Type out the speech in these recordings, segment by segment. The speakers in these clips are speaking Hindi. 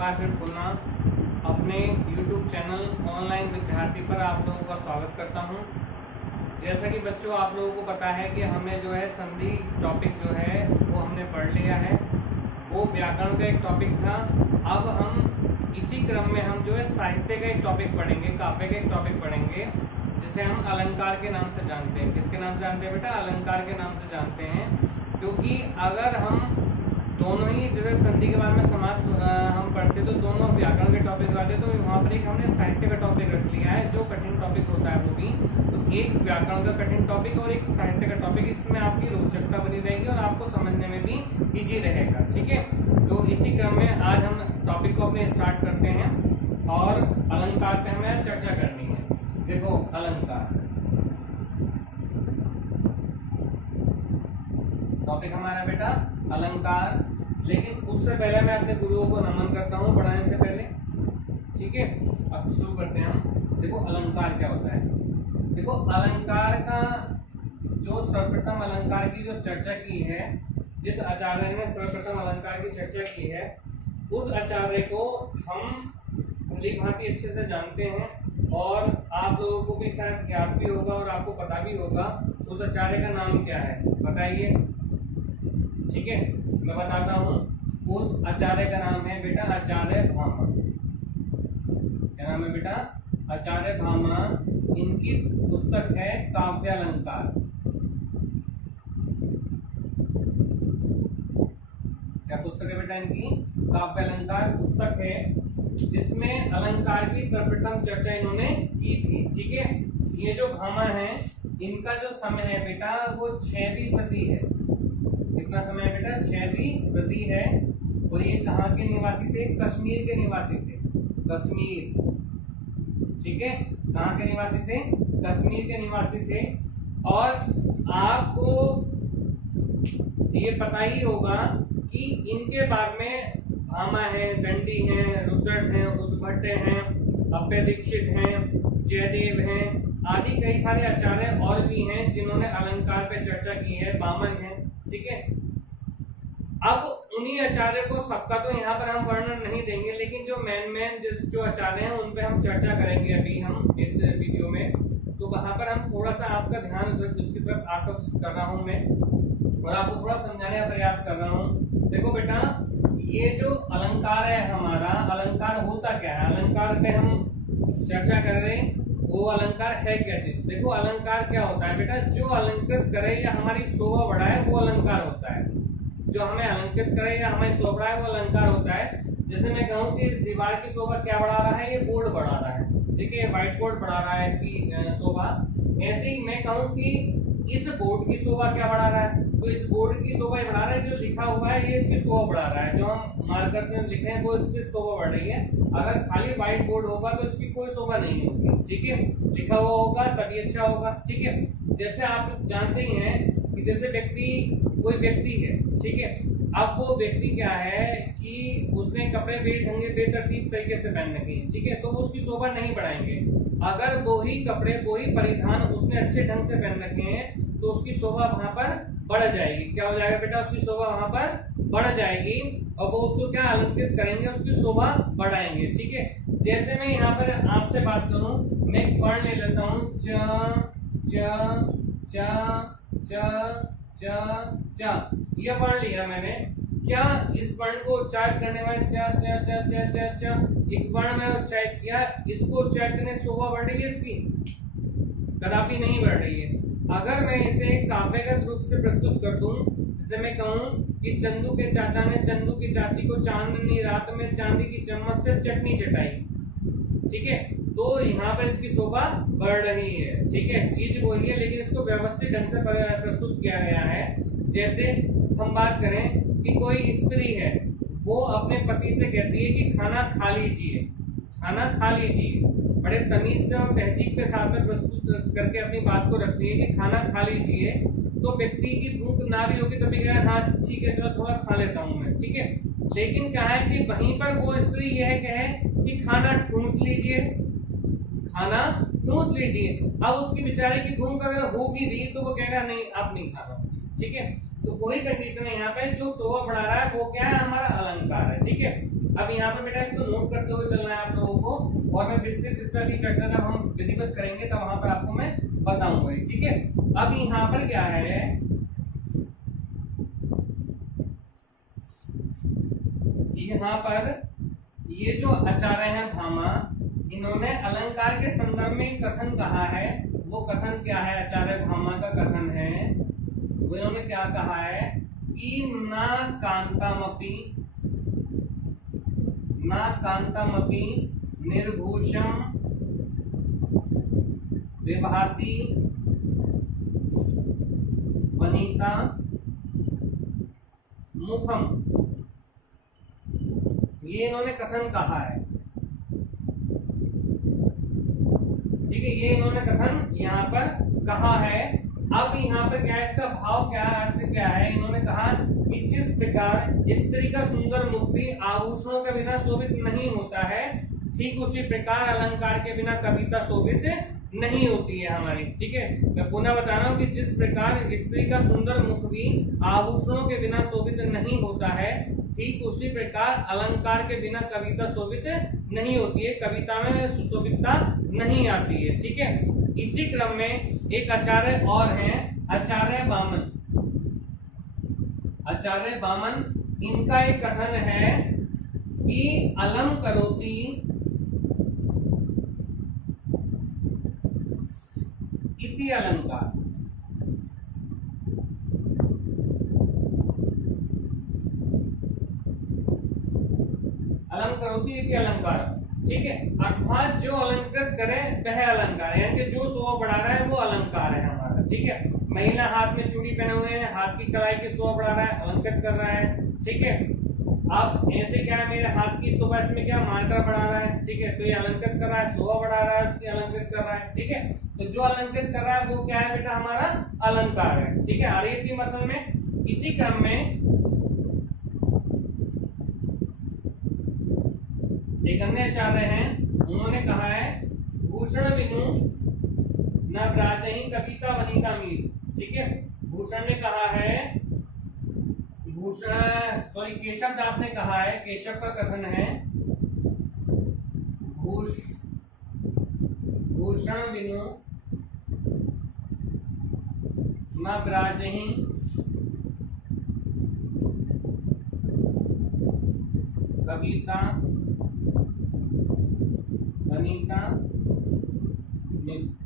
बार फिर पुनः अपने YouTube चैनल ऑनलाइन विद्यार्थी पर आप लोगों का स्वागत करता हूं। जैसा कि बच्चों आप लोगों को पता है कि हमने जो है संधि टॉपिक जो है वो हमने पढ़ लिया है। वो व्याकरण का एक टॉपिक था। अब हम इसी क्रम में हम जो है साहित्य का एक टॉपिक पढ़ेंगे, काव्य का एक टॉपिक पढ़ेंगे जिसे हम अलंकार के नाम से जानते हैं। किसके नाम से जानते हैं बेटा? अलंकार के नाम से जानते हैं। क्योंकि अगर हम दोनों ही जैसे संधि के बारे में समास हम पढ़ते तो दोनों व्याकरण के टॉपिक आते, तो वहाँ पर एक हमने साहित्य का टॉपिक रख लिया है जो कठिन टॉपिक होता है वो भी। तो एक व्याकरण का कठिन टॉपिक और एक साहित्य का टॉपिक, इसमें आपकी रोचकता बनी रहेगी और आपको समझने में भी इजी रहेगा। ठीक है, तो इसी क्रम में आज हम टॉपिक को अपने स्टार्ट करते हैं और अलंकार पे हमें चर्चा करनी है। देखो अलंकार टॉपिक हमारा बेटा अलंकार। लेकिन उससे पहले मैं अपने गुरुओं को नमन करता हूँ पढ़ाने से पहले। ठीक है, अब शुरू करते हैं हम। देखो अलंकार क्या होता है। देखो अलंकार का जो सर्वप्रथम अलंकार की जो चर्चा की है, जिस आचार्य ने सर्वप्रथम अलंकार की चर्चा की है, उस आचार्य को हम भली भांति अच्छे से जानते हैं और आप लोगों को भी शायद ज्ञात भी होगा और आपको पता भी होगा उस आचार्य का नाम क्या है, बताइए। ठीक है, मैं बताता हूँ। उस आचार्य का नाम है बेटा आचार्य भामा। क्या नाम है बेटा? आचार्य भामा। इनकी पुस्तक है काव्यालंकार। क्या पुस्तक है बेटा इनकी? काव्यालंकार पुस्तक है जिसमें अलंकार की सर्वप्रथम चर्चा इन्होंने की थी। ठीक है, ये जो भामा है इनका जो समय है बेटा वो 6वीं सदी है। कितना समय है बेटा? 6वीं सदी है। और ये कहाँ के निवासी थे? कश्मीर के निवासी थे। कश्मीर, ठीक है, कहाँ के निवासी थे? कश्मीर के निवासी थे। और आपको ये पता ही होगा कि इनके बाद में भामा है, दंडी हैं, रुद्रट हैं, उद्भट हैं, अप्य दीक्षित हैं, जयदेव हैं, आदि कई सारे आचार्य और भी हैं जिन्होंने अलंकार पे चर्चा की है। बामन है। ठीक है, अब उन्हीं आचार्य को सबका तो यहाँ पर हम वर्णन नहीं देंगे, लेकिन जो मेन जो आचार्य हैं उन पे हम चर्चा करेंगे अभी हम इस वीडियो में। तो वहां पर हम थोड़ा सा आपका ध्यान उसकी तरफ आकर्षित कर रहा हूँ मैं और आपको थोड़ा समझाने का प्रयास कर रहा हूँ। देखो बेटा, ये जो अलंकार है हमारा, अलंकार होता क्या है? अलंकार पे हम चर्चा कर रहे हैं, वो अलंकार है क्या चीज? देखो अलंकार क्या होता है बेटा? जो अलंकृत करे या हमारी शोभा बढ़ाए वो अलंकार होता है। जो हमें अलंकृत करे या हमें शोभा बढ़ाए वो अलंकार होता है। जैसे मैं कहूँ कि इस दीवार की शोभा क्या बढ़ा रहा है? ये बोर्ड बढ़ा रहा है। ठीक है, व्हाइट बोर्ड बढ़ा रहा है इसकी शोभा। ऐसे ही मैं कहूँ कि इस बोर्ड की शोभा क्या बढ़ा रहा है? तो इस बोर्ड की शोभा बढ़ा रहा है, जो लिखा हुआ है ये इसकी शोभा बढ़ा रहा है। जो हम मार्कर से लिखे हैं वो इससे शोभा बढ़ रही है। अगर खाली व्हाइट बोर्ड होगा तो इसकी कोई शोभा नहीं होगी। ठीक है, लिखा हुआ होगा तभी अच्छा होगा। ठीक है, जैसे आप जानते ही हैं कि जैसे कोई व्यक्ति है, ठीक है, अब वो व्यक्ति क्या है कि उसने कपड़े बेढंगे बेतरतीब तरीके से पहन रखे हैं। ठीक है, तो वो उसकी शोभा नहीं बढ़ाएंगे। अगर वही कपड़े वही परिधान उसने अच्छे ढंग से पहन रखे हैं तो उसकी शोभा वहां पर बढ़ जाएगी। क्या हो जाएगा बेटा? उसकी शोभा वहां पर बढ़ जाएगी और वो उसको क्या अलंकृत करेंगे? उसकी शोभा बढ़ाएंगे। ठीक है, जैसे मैं यहाँ पर आपसे बात करूं, मैं एक वर्ण ले लेता हूँ च च च च च च। यह वर्ण लिया मैंने। क्या इस वर्ण को उच्चारित करने में च च च च च च एक वर्ण में उच्चारित किया, इसको उच्चारित करने से शोभा बढ़ रही है? इसकी कदापि नहीं बढ़ रही है। अगर मैं इसे काव्यगत रूप से प्रस्तुत कर दूं, जैसे मैं कहूं कि चंदू के चाचा ने चंदू की चाची को चांदनी रात में चांदी की चम्मच से चटनी चटाई। ठीक है, तो यहाँ पर इसकी शोभा बढ़ रही है। ठीक है, चीज वही है लेकिन इसको व्यवस्थित ढंग से प्रस्तुत किया गया है। जैसे हम बात करें कि कोई स्त्री है, वो अपने पति से कहती है कि खाना खा लीजिए, खाना खा लीजिए। बड़े तमीज से और तहजीब के साथ में प्रस्तुत करके अपनी बात को रखती है कि खाना खा लीजिए। तो व्यक्ति की भूख ना भी होगी तभी कहे हाँ ठीक है चलो थोड़ा खा लेता हूँ मैं। ठीक है, लेकिन क्या है कि वहीं पर वो स्त्री यह कहे कि खाना ठूंस लीजिए, खाना ठूंस लीजिए। अब उसकी बेचारे की भूख अगर होगी भी तो वो कहेगा नहीं आप नहीं खाना। ठीक है, तो वही कंडीशन है यहाँ पे। जो शोभा बढ़ा रहा है वो क्या है? हमारा अलंकार है। ठीक है, अब यहाँ पे बेटा इसको नोट करते हुए चलना है आप लोगों को, और मैं विस्तृत इस पर भी चर्चा जब हम विधिवत करेंगे तब वहां पर आपको मैं बताऊंगा, ठीक है। अब यहाँ पर क्या है, यहाँ पर ये जो आचार्य हैं भामा, इन्होंने अलंकार के संदर्भ में कथन कहा है। वो कथन क्या है, आचार्य भामा का कथन है, वो इन्होंने क्या कहा है कि ना कांतामपि निर्भूषम विभाति वनिता मुखम, ये इन्होंने कथन कहा है, ठीक है। ये इन्होंने कथन यहाँ पर कहा है। अब यहाँ पर क्या है, इसका भाव क्या है, अर्थ क्या है, इन्होंने कहा कि जिस प्रकार स्त्री का सुंदर मुख भी आभूषणों के बिना शोभित नहीं होता है, ठीक उसी प्रकार अलंकार के बिना कविता शोभित नहीं होती है हमारी, ठीक है। मैं पुनः बता रहा हूँ कि जिस प्रकार स्त्री का सुंदर मुख भी आभूषणों के बिना शोभित नहीं होता है, ठीक उसी प्रकार अलंकार के बिना कविता शोभित नहीं होती है, कविता में सुशोभितता नहीं आती है, ठीक है। इसी क्रम में एक आचार्य और हैं, आचार्य बामन। आचार्य बामन, इनका एक कथन है कि अलम करोति इति अलंकार। अलम करोति इति अलंकार, ठीक है। अर्थात जो अलंकृत करे वह अलंकार है, यानी कि जो शोभा बढ़ा रहा है वो अलंकार है हमारा, ठीक है। महिला हाथ में चूड़ी पहने हुए हैं, हाथ की कलाई की शोभा बढ़ा रहा है, अलंकृत कर रहा है, ठीक है। अब ऐसे क्या है, मेरे हाथ की शोभा इसमें क्या मार्कर बढ़ा रहा है, ठीक है, तो ये अलंकृत कर रहा है, शोभा बढ़ा रहा है, उसकी अलंकृत कर रहा है, ठीक है। तो जो अलंकृत कर रहा है वो क्या है बेटा, हमारा अलंकार है, ठीक है। आ रही थी मसल में। इसी क्रम में एक अन्य आचार्य हैं, उन्होंने कहा है भूषण बिनु न ब्राजहि कविता वनिता मीर, ठीक है। भूषण ने कहा है, केशव दास ने कहा है, केशव का कथन है भूषण बिनु न ब्राजहि कविता वनिता मित्र,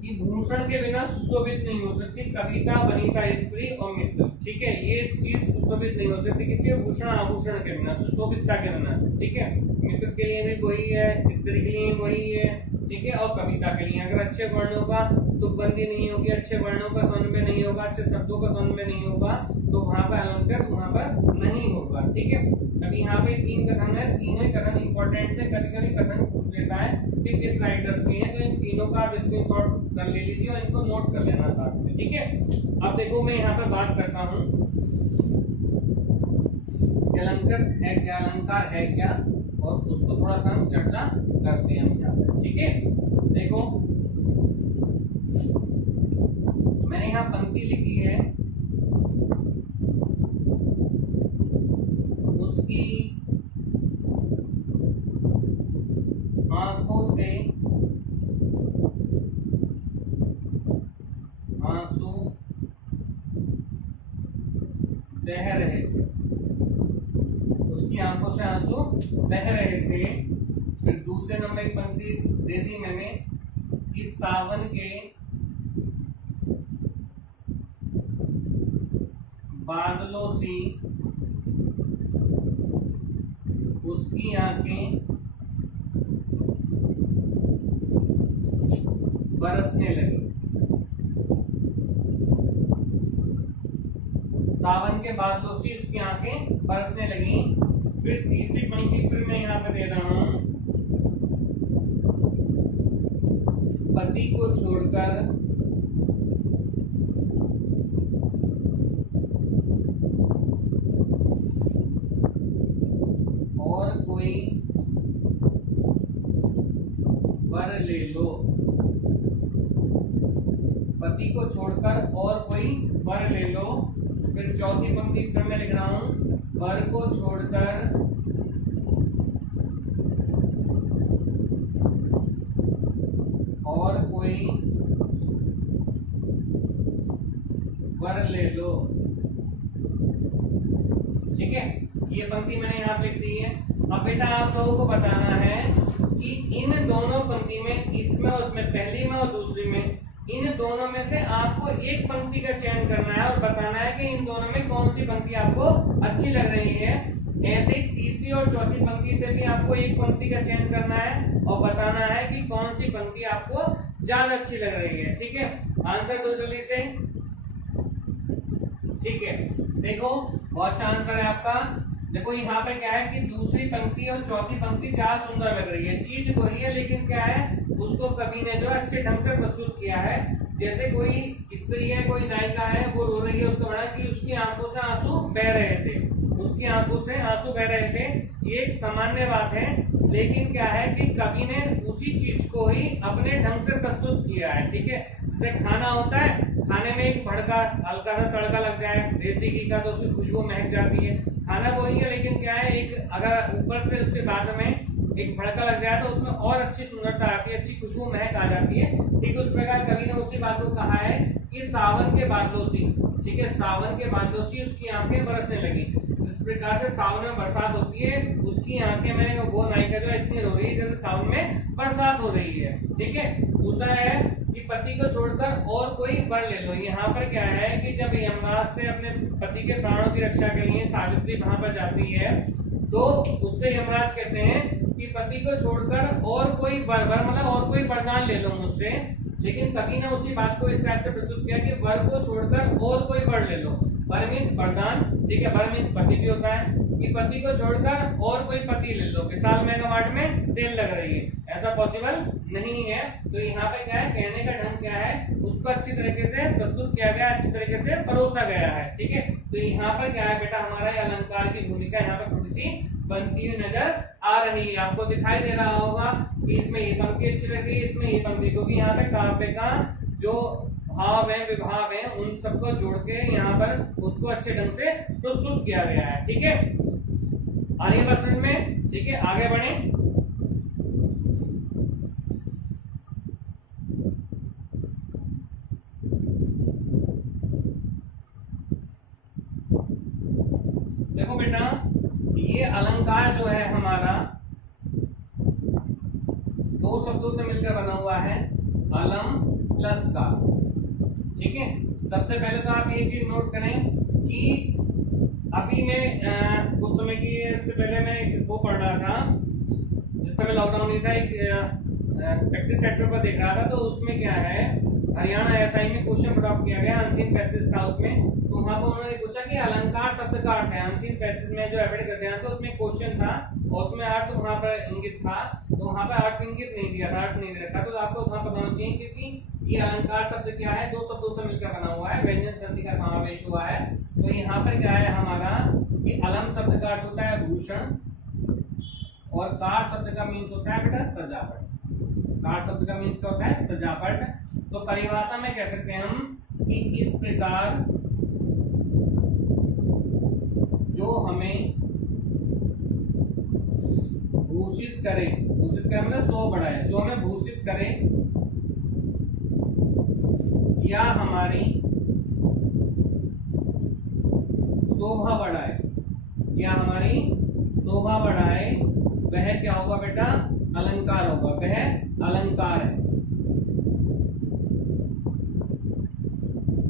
कि भूषण के बिना सुशोभित नहीं हो सकती कविता, वनिता स्त्री और मित्र, ठीक है। ये चीज सुशोभित नहीं हो सकती किसी भूषण आभूषण के बिना, सुशोभितता के बिना, ठीक है। मित्र के लिए भी वही है, स्त्री के लिए वही है, ठीक है। और कविता के लिए अगर अच्छे वर्णों का तुकबंदी नहीं होगी, अच्छे वर्णों का समन्वय नहीं होगा, अच्छे शब्दों का समन्वय नहीं होगा, तो वहां पर अलंकार वहां पर नहीं होगा, ठीक है। अब यहाँ पे 3 कथन है, तीनों ही कथन इंपॉर्टेंट है, कभी कभी कथन पूछ लेता है कि किस राइटर्स के हैं, तो इन तीनों का आप स्क्रीनशॉट कर ले लीजिए और इनको नोट कर लेना साथ में, ठीक है। अब देखो मैं यहाँ पर बात करता हूँ अलंकार है क्या, अलंकार है क्या, और उसको थोड़ा सा हम चर्चा करते हैं हम यहाँ पर, ठीक है। देखो मैंने यहाँ पंक्ति लिखी है, उसकी आंखों से आंसू बह रहे थे, उसकी आंखों से आंसू बह रहे थे। फिर दूसरे नंबर की पंक्ति दे दी मैंने कि सावन के बादलों से उसकी आंखें बरसने लगी। सावन के बादलों से उसकी आंखें बरसने लगी। फिर तीसरी पंक्ति फिर मैं यहाँ पे दे रहा हूं, पति को छोड़कर और कोई वर ले लो, पति को छोड़कर और कोई वर ले लो। फिर चौथी पंक्ति फिर मैं लिख रहा हूं, वर को छोड़कर और कोई वर ले लो। ठीक है, ये पंक्ति मैंने यहाँ लिख दी है। अब बेटा आप लोगों को बताना है कि इन दोनों पंक्ति में, इसमें और उसमें, पहली में और दूसरी में, इन दोनों में से आपको एक पंक्ति का चयन करना है और बताना है कि इन दोनों में कौन सी पंक्ति आपको अच्छी लग रही है। ऐसे ही तीसरी और चौथी पंक्ति से भी आपको एक पंक्ति का चयन करना है और बताना है कि कौन सी पंक्ति आपको ज्यादा अच्छी लग रही है। ठीक है, आंसर दो जल्दी से। ठीक है, देखो बहुत अच्छा आंसर है आपका। देखो यहाँ पे क्या है कि दूसरी पंक्ति और चौथी पंक्ति ज्यादा सुंदर लग रही है, चीज वही है, लेकिन क्या है उसको कवि ने जो है अच्छे ढंग से प्रस्तुत किया है। जैसे कोई स्त्री है, कोई नायिका है, वो रो रही है, उसका बना कि उसकी आंखों से आंसू बह रहे थे, उसकी आंखों से आंसू बह रहे थे। ये एक सामान्य बात है, लेकिन क्या है कि कवि ने उसी चीज को ही अपने ढंग से प्रस्तुत किया है। ठीक है, जैसे खाना होता है, खाने में एक भड़का हल्का सा तड़का लग जाए देसी घी का तो उसकी खुशबू महक जाती है। खाना वही है, लेकिन क्या है एक अगर ऊपर से उसके बाद में एक भड़का लग जाए तो उसमें और अच्छी सुंदरता आती है, अच्छी खुशबू महक आ जाती है। ठीक उस प्रकार कवि ने उसी बात को कहा है कि सावन के बादलों सी, ठीक है, सावन के बादलों सी उसकी आंखें बरसने लगी। जिस प्रकार से सावन में बरसात होती है, उसकी आंखें में वो नायिका जो इतनी रो रही है जैसे सावन में बरसात हो रही है। ठीक है, दूसरा है कि पति को छोड़कर और कोई वर ले लो। यहाँ पर क्या है कि जब यमराज से अपने पति के प्राणों की रक्षा के लिए सावित्री वहां पर जाती है, तो उससे यमराज कहते हैं कि पति को छोड़कर और कोई वर मतलब और कोई वरदान ले लो मुझसे। लेकिन कवि ने उसी बात को इस टाइप से प्रस्तुत किया कि वर को छोड़कर और कोई वर ले लो। वर मीन्स वरदान, ठीक है, वर मीन्स पति भी होता है कि पति को छोड़कर और कोई पति ले लो। विशाल मेगा मार्ट में सेल लग रही है, ऐसा पॉसिबल नहीं है। तो यहाँ पे क्या है, कहने का ढंग क्या है, उसको अच्छी तरीके से प्रस्तुत किया गया, अच्छी तरीके से परोसा गया है। ठीक है, तो यहाँ पर क्या है बेटा, हमारा ये अलंकार की भूमिका यहाँ पर थोड़ी सी बनती हुई नजर आ रही है। आपको दिखाई दे रहा होगा कि इसमें ये पंक्ति अच्छी लगी, इसमें ये पंक्ति, क्योंकि यहाँ पे काव्य का जो भाव है, विभाव है, उन सबको जोड़ के यहाँ पर उसको अच्छे ढंग से प्रस्तुत किया गया है। ठीक है, आगे प्रश्न में, ठीक है, आगे बढ़े। देखो बेटा, ये अलंकार जो है हमारा दो शब्दों से मिलकर बना हुआ है, अलम प्लस का। ठीक है, सबसे पहले तो आप ये चीज नोट करें कि अभी मैं कुछ समय की से पहले मैं वो पढ़ रहा था, जिस समय लॉकडाउन नहीं था, एक प्रैक्टिस सेक्टर पर देख रहा था। तो उसमें क्या है, हरियाणा एसआई में क्वेश्चन पुट अप किया गया, अनसीन पैसेज था उसमें। तो वहां पर उन्होंने पूछा कि अलंकार शब्द का अर्थ है, अनसीन पैसेज में जो एवरेज अध्ययन था उसमें क्वेश्चन था और उसमें अर्थ वहां पर इंगित था, तो वहां पर अर्थ इंगित नहीं दिया था, अर्थ नहीं दे रखा। तो आपको वहां पर बताना चाहिए, क्योंकि ये अलंकार शब्द क्या है, दो शब्दों से मिलकर बना हुआ है, व्यंजन संधि का समावेश हुआ है। तो यहाँ पर क्या है हमारा कि अलम शब्द का अर्थ होता है भूषण और कार शब्द का मीन्स होता है बेटा सजावट। कार शब्द का मीन्स क्या होता है, सजावट। तो परिभाषा में कह सकते हैं हम कि इस प्रकार जो हमें भूषित करे, भूषित करे मतलब शोभा बढ़ाए, जो हमें भूषित करे या हमारी शोभा बढ़ाए, या हमारी शोभा बढ़ाए, वह क्या होगा बेटा, अलंकार होगा, वह अलंकार है।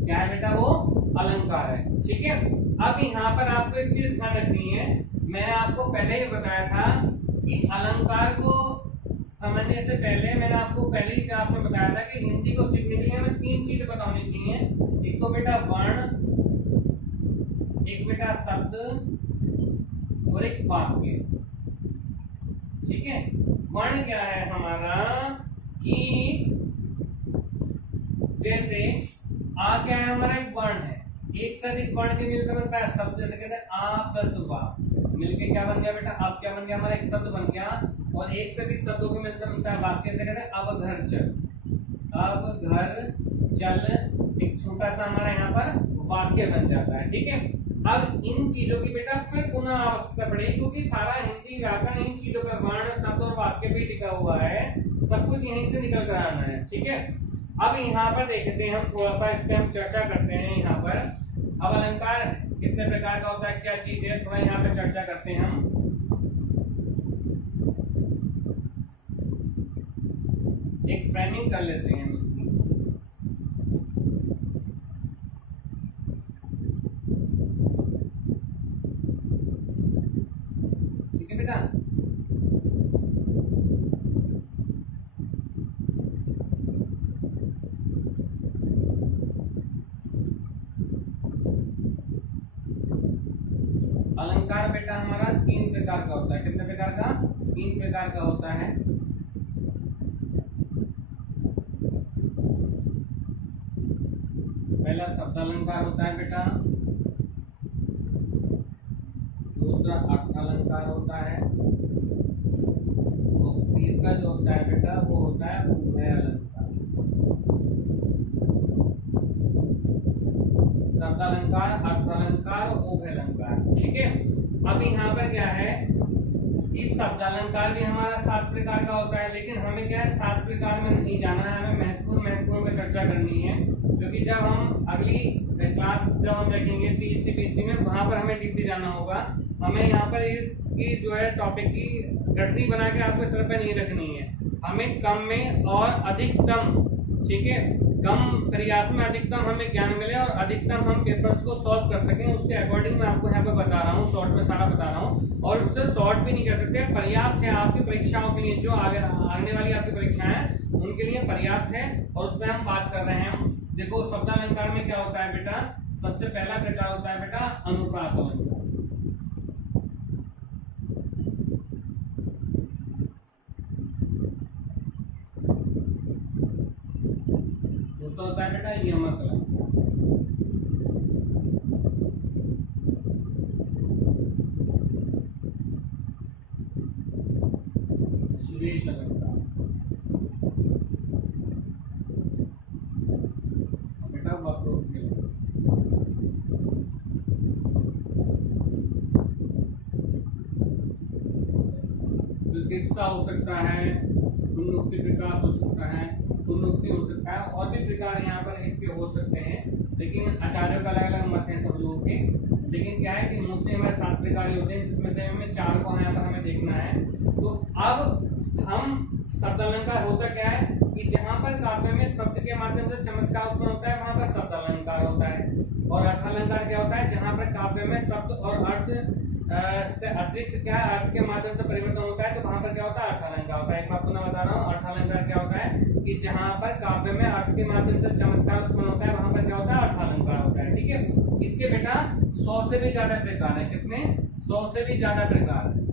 क्या है बेटा, वो अलंकार है। ठीक है, अब यहाँ पर आपको एक चीज ध्यान रखनी है, मैंने आपको पहले ही बताया था कि अलंकार को समझने से पहले मैंने आपको पहले ही क्लास में बताया था कि हिंदी को सीखने के लिए हमें तीन चीजें पता होनी चाहिए। एक तो बेटा वर्ण, एक बेटा शब्द और एक वाक्य। ठीक है, वर्ण क्या है हमारा कि जैसे आ क्या है हमारा, एक वर्ण है, एक से अधिक वर्ण के मिल से बनता है शब्द। जैसे कहते हैं आ प्लस वा, मिलके क्या बन गया बेटा, अब क्या बन गया हमारा, एक शब्द बन गया। और एक से अधिक शब्दों के मिल से बनता है वाक्य। से कहते हैं अब घर चल, अब घर चल, एक छोटा सा हमारा यहाँ पर वाक्य बन जाता है। ठीक है, अब इन चीजों की बेटा फिर पुनः आवश्यकता पड़ेगी, क्योंकि सारा हिंदी व्याकरण इन चीजों पर वर्ण शब्द और वाक्य पे टिका हुआ है, सब कुछ यहीं से निकल कर आना है। ठीक है, अब यहाँ पर देखते हैं हम थोड़ा सा, इस पे हम चर्चा करते हैं। यहाँ पर अब अलंकार कितने प्रकार का होता है, क्या चीज है, थोड़ा यहाँ पे चर्चा करते हैं हम। एक फ्रेमिंग कर लेते हैं उसकी। ठीक है बेटा, अलंकार बेटा हमारा 3 प्रकार का होता है। कितने प्रकार का? 3 प्रकार का होता है। पहला शब्द अलंकार होता है बेटा, दूसरा अर्थ अलंकार होता है, और तीसरा जो होता है बेटा वो होता है उभय अलंकार। शब्द अलंकार, अर्थ अलंकार और उभय अलंकार। ठीक है, अब यहाँ पर क्या है कि शब्द अलंकार भी हमारा 7 प्रकार का होता है, लेकिन हमें क्या है 7 प्रकार में नहीं जाना है, हमें महत्वपूर्ण पर चर्चा करनी है, क्योंकि जब हम अगली क्लास जब हम रखेंगे टीएससी पीएचडी में, वहां पर हमें डीपली जाना होगा। हमें यहाँ पर इसकी जो है टॉपिक की गठरी बना के आपको सर पे नहीं रखनी है, हमें कम में और अधिकतम, ठीक है, कम प्रयास में अधिकतम हमें ज्ञान मिले और अधिकतम हम पेपर्स को सॉल्व कर सकें, उसके अकॉर्डिंग मैं आपको यहाँ पे बता रहा हूँ, शॉर्ट में सारा बता रहा हूँ। और उससे शॉर्ट भी नहीं कर सकते, पर्याप्त है आपकी परीक्षाओं के लिए, जो आने वाली आपकी परीक्षाएं हैं उनके लिए पर्याप्त है, और उसमें हम बात कर रहे हैं। देखो शब्द अलंकार में क्या होता है बेटा, सबसे पहला प्रकार होता है बेटा अनुप्रास अलंकार। दूसरा होता है बेटा यमक अलंकार। श्लेष अलंकार। बेटा वक्रोक्ति अलंकार। चिकित्सा हो सकता है, उन्मुक्ति विकास हो सकता है, उन्मुक्ति हो सकता है, और भी प्रकार यहाँ पर इसके हो सकते हैं, लेकिन आचार्यों का अलग अलग मत है सब लोगों के। लेकिन क्या है कि मोस्टली हमारे 7 प्रकार होते हैं, जिसमें से हमें 4 को यहाँ पर हमें देखना है। तो अब हम शब्द अलंकार होता क्या है कि जहाँ पर काव्य में शब्द के माध्यम से चमत्कार उत्पन्न होता है, वहां पर शब्द अलंकार होता है। और अर्थ अलंकार क्या होता है, जहाँ पर काव्य में शब्द और अर्थ से अतिरिक्त क्या है, अर्थ के माध्यम से परिवर्तन होता है, तो वहां पर क्या होता है, अर्थ अलंकार होता है। एक बार पुनः बता रहा हूँ, अर्थ अलंकार क्या होता है कि जहाँ पर काव्य में अर्थ के माध्यम से चमत्कार उत्पन्न होता है, वहां पर क्या होता है, अर्थ अलंकार होता है। ठीक है, इसके बेटा 100 से भी ज्यादा प्रकार है। कितने? 100 से भी ज्यादा प्रकार है।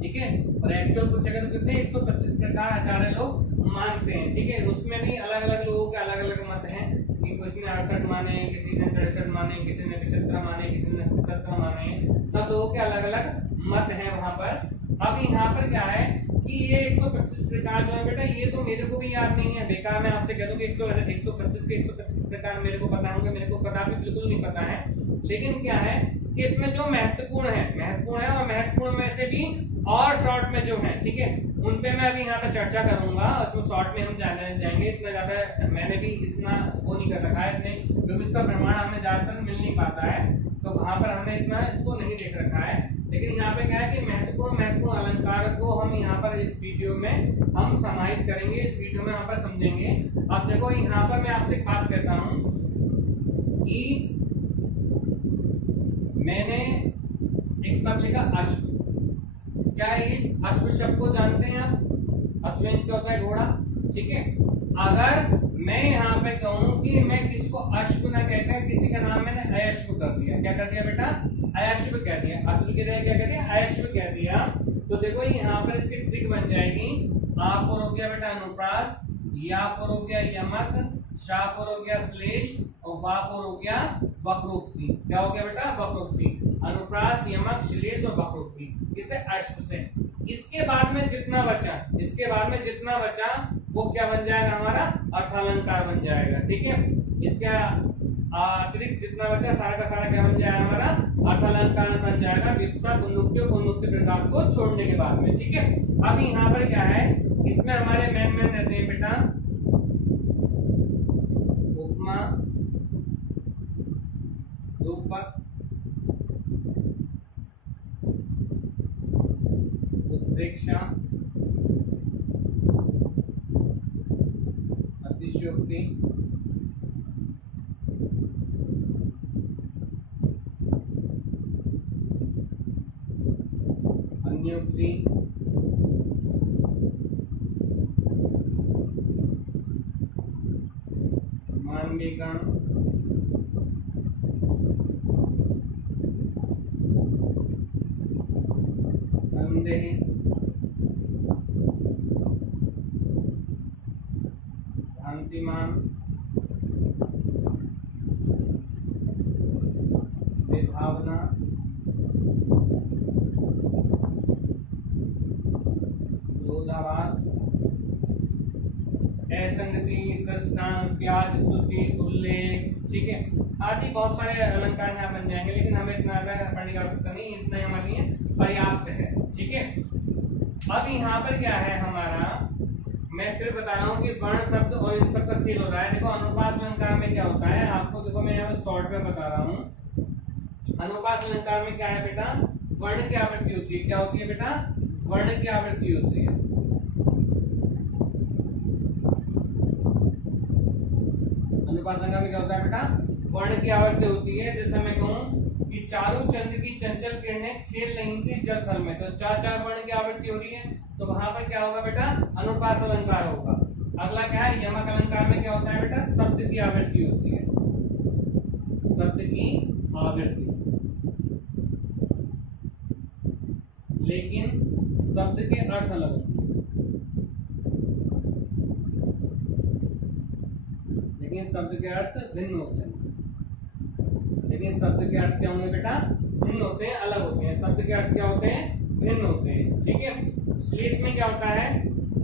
ठीक है, और एक्चुअल पूछेगा तो कितने? 125 प्रकार आचार्य लोग मानते हैं। ठीक है, उसमें भी अलग अलग लोगों के अलग अलग मत हैं, कि किसी ने 68 माने, किसी ने 63 माने, किसी ने 75 माने, किसी ने 77 माने, सब लोगों के अलग अलग मत हैं वहां पर। अब यहाँ पर क्या है कि ये 125 प्रकार जो है बेटा, ये तो मेरे को भी याद नहीं है, बेकार मैं आपसे कह दूं कि 125 के 125 प्रकार मेरे को पता होंगे, मेरे को पता भी बिल्कुल नहीं पता है। लेकिन क्या है कि इसमें जो महत्वपूर्ण है और महत्वपूर्ण में से भी और शॉर्ट में जो है, ठीक है, उन पे मैं अभी यहाँ पे चर्चा करूंगा। उसमें शॉर्ट में हम जाएंगे, इतना ज्यादा मैंने भी इतना वो नहीं कर रखा है, इतने क्योंकि इसका प्रमाण हमें ज्यादातर मिल नहीं पाता है, तो वहां पर हमने इतना इसको नहीं देख रखा है। लेकिन यहाँ पे क्या है कि महत्वपूर्ण अलंकार को हम यहाँ पर इस वीडियो में हम समाहित करेंगे, इस वीडियो में यहाँ पर समझेंगे। अब देखो यहाँ पर मैं आपसे एक बात कहता हूँ कि मैंने एक शब्द लिखा अश्व। क्या इस अश्व शब्द को जानते हैं आप? अश्वेंज क्या होता है? घोड़ा। ठीक है, अगर मैं यहाँ पे कहूँ कि मैं किसको अश्व न कहकर किसी का नाम मैंने अयश्व कर दिया, क्या कर दिया बेटा? अयश्व कह दिया। अश्व की जगह क्या कह दिया? अयश्व कह दिया। तो देखो यहाँ पर इसकी ट्रिक बन जाएगी। आ पर हो गया बेटा अनुप्रास, या पर हो गया यमक, शा पर हो गया श्लेष, और वा पर हो गया वक्रोक्ति। क्या हो गया बेटा? वक्रोक्ति। अनुप्रास, यमक, श्लेष और वक्रोक्ति, इसे अश्व से। इसके बाद में जितना बचा वो क्या बन जाएगा? हमारा अर्थालंकार बन जाएगा। ठीक है, इसका अतिरिक्त जितना बचा सारा का सारा क्या बन जाएगा हमारा अर्थ अलंकार बन जाएगा विप्सा पुनरुक्ति पुनरुक्ति प्रकाश को छोड़ने के बाद में। ठीक है, अब यहाँ पर क्या है, इसमें हमारे मेन रहते हैं बेटा उपमा, रूपक, उत्प्रेक्षा, अतिशयोक्ति, अन्योक्ति, मानवीकरण, संदेह, भ्रांतिमान, विभावना, विरोधाभास, असंगति, दृष्टांत, ब्याज, स्तुति, उल्लेख, ठीक है, आदि बहुत सारे अलंकार यहाँ बन जाएंगे, लेकिन हमें इतना पढ़ने की आवश्यकता नहीं, इतना ही हमारे लिए पर्याप्त है। ठीक है, अब यहाँ पर क्या है हमारा, मैं फिर बता रहा हूँ कि वर्ण शब्द और इन सब का खेल हो रहा है। देखो अनुपात अलंकार में क्या होता है आपको, देखो मैं यहाँ पर शॉर्ट में बता रहा हूँ। अनुपात अलंकार में क्या है बेटा, वर्ण की आवृत्ति होती है। क्या होती है बेटा, वर्ण की आवृत्ति होती है। अनुपात अलंकार में क्या होता है बेटा, वर्ण की आवृत्ति होती है। जैसे मैं कहूँ कि चारों चंद्र की चंचल किरणें खेल रही थी जल थल में, तो चार चार वर्ण की आवृत्ति हो रही है, तो वहां पर क्या होगा बेटा, अनुपात अलंकार होगा। अगला क्या है, यमक अलंकार में क्या होता है बेटा, शब्द की आवृत्ति होती है, शब्द की आवृत्ति, लेकिन शब्द के अर्थ अलग होते हैं, लेकिन शब्द के अर्थ भिन्न होते हैं। लेकिन शब्द के अर्थ क्या होंगे बेटा, भिन्न होते हैं, अलग होते हैं। शब्द के अर्थ क्या होते हैं, भिन्न होते हैं। ठीक है, श्लेष में क्या होता है,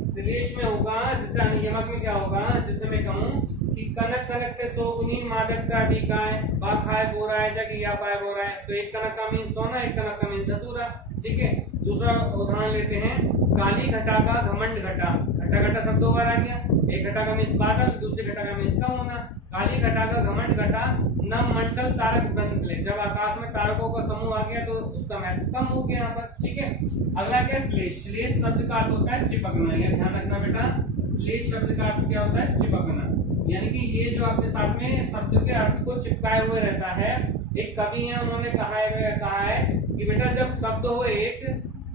श्लेष में होगा, जैसे यमक में क्या होगा, जैसे मैं कहूँ कि कनक कनक के सोगुनी मादक का अधिका है, बा खाए बोरा है जग या पाए बोरा है, तो एक कनक का मीन सोना, एक कनक का मीन धतूरा। ठीक है, दूसरा उदाहरण लेते हैं, काली घटा का घमंड घटा, घटा घटा शब्द दो बार आ गया, एक घटा का मीन बादल, दूसरे घटा का मीन कम होना। काली घटा का घमंड घटा, न मंडल तारक बन निकले, जब आकाश में तारकों का समूह आ गया तो उसका महत्व कम हो गया यहाँ पर। ठीक है, अगला क्या, श्लेष। श्लेष शब्द का अर्थ होता है चिपकना, यह ध्यान रखना बेटा, श्लेष शब्द का अर्थ क्या होता है, चिपकना, यानी कि ये जो आपके साथ में शब्द के अर्थ को चिपकाए हुए रहता है। एक कवि है, उन्होंने कहा है कि बेटा जब शब्द हो एक,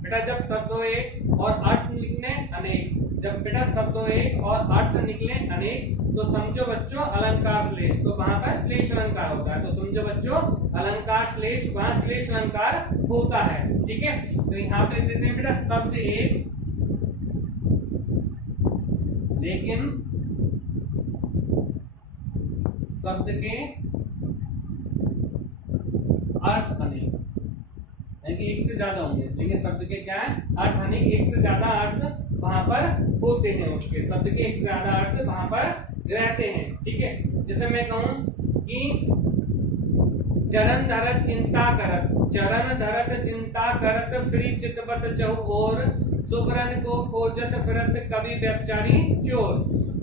बेटा जब शब्द हो एक और अर्थ निकले अनेक, जब बेटा शब्द हो एक और अर्थ निकले अनेक, तो समझो बच्चों अलंकार श्लेष, तो वहां पर श्लेष अलंकार होता है। तो समझो बच्चों अलंकार श्लेष, वहां श्लेष अलंकार होता है। ठीक है, तो यहाँ पे देते हैं बेटा शब्द एक लेकिन शब्द के अर्थ अनेक, यानी कि एक से ज्यादा होंगे, लेकिन शब्द के क्या है, अर्थ अनेक, एक से ज्यादा अर्थ वहां पर होते हैं, उसके शब्द के एक से ज्यादा अर्थ वहां पर रहते हैं। ठीक है, जैसे मैं कहूं कि चरण धरत चिंता करत, चरण धरत चिंता करत, फिर चितवत चहु और, सुबरन को खोजत फिरत कवि व्यभिचारी चोर।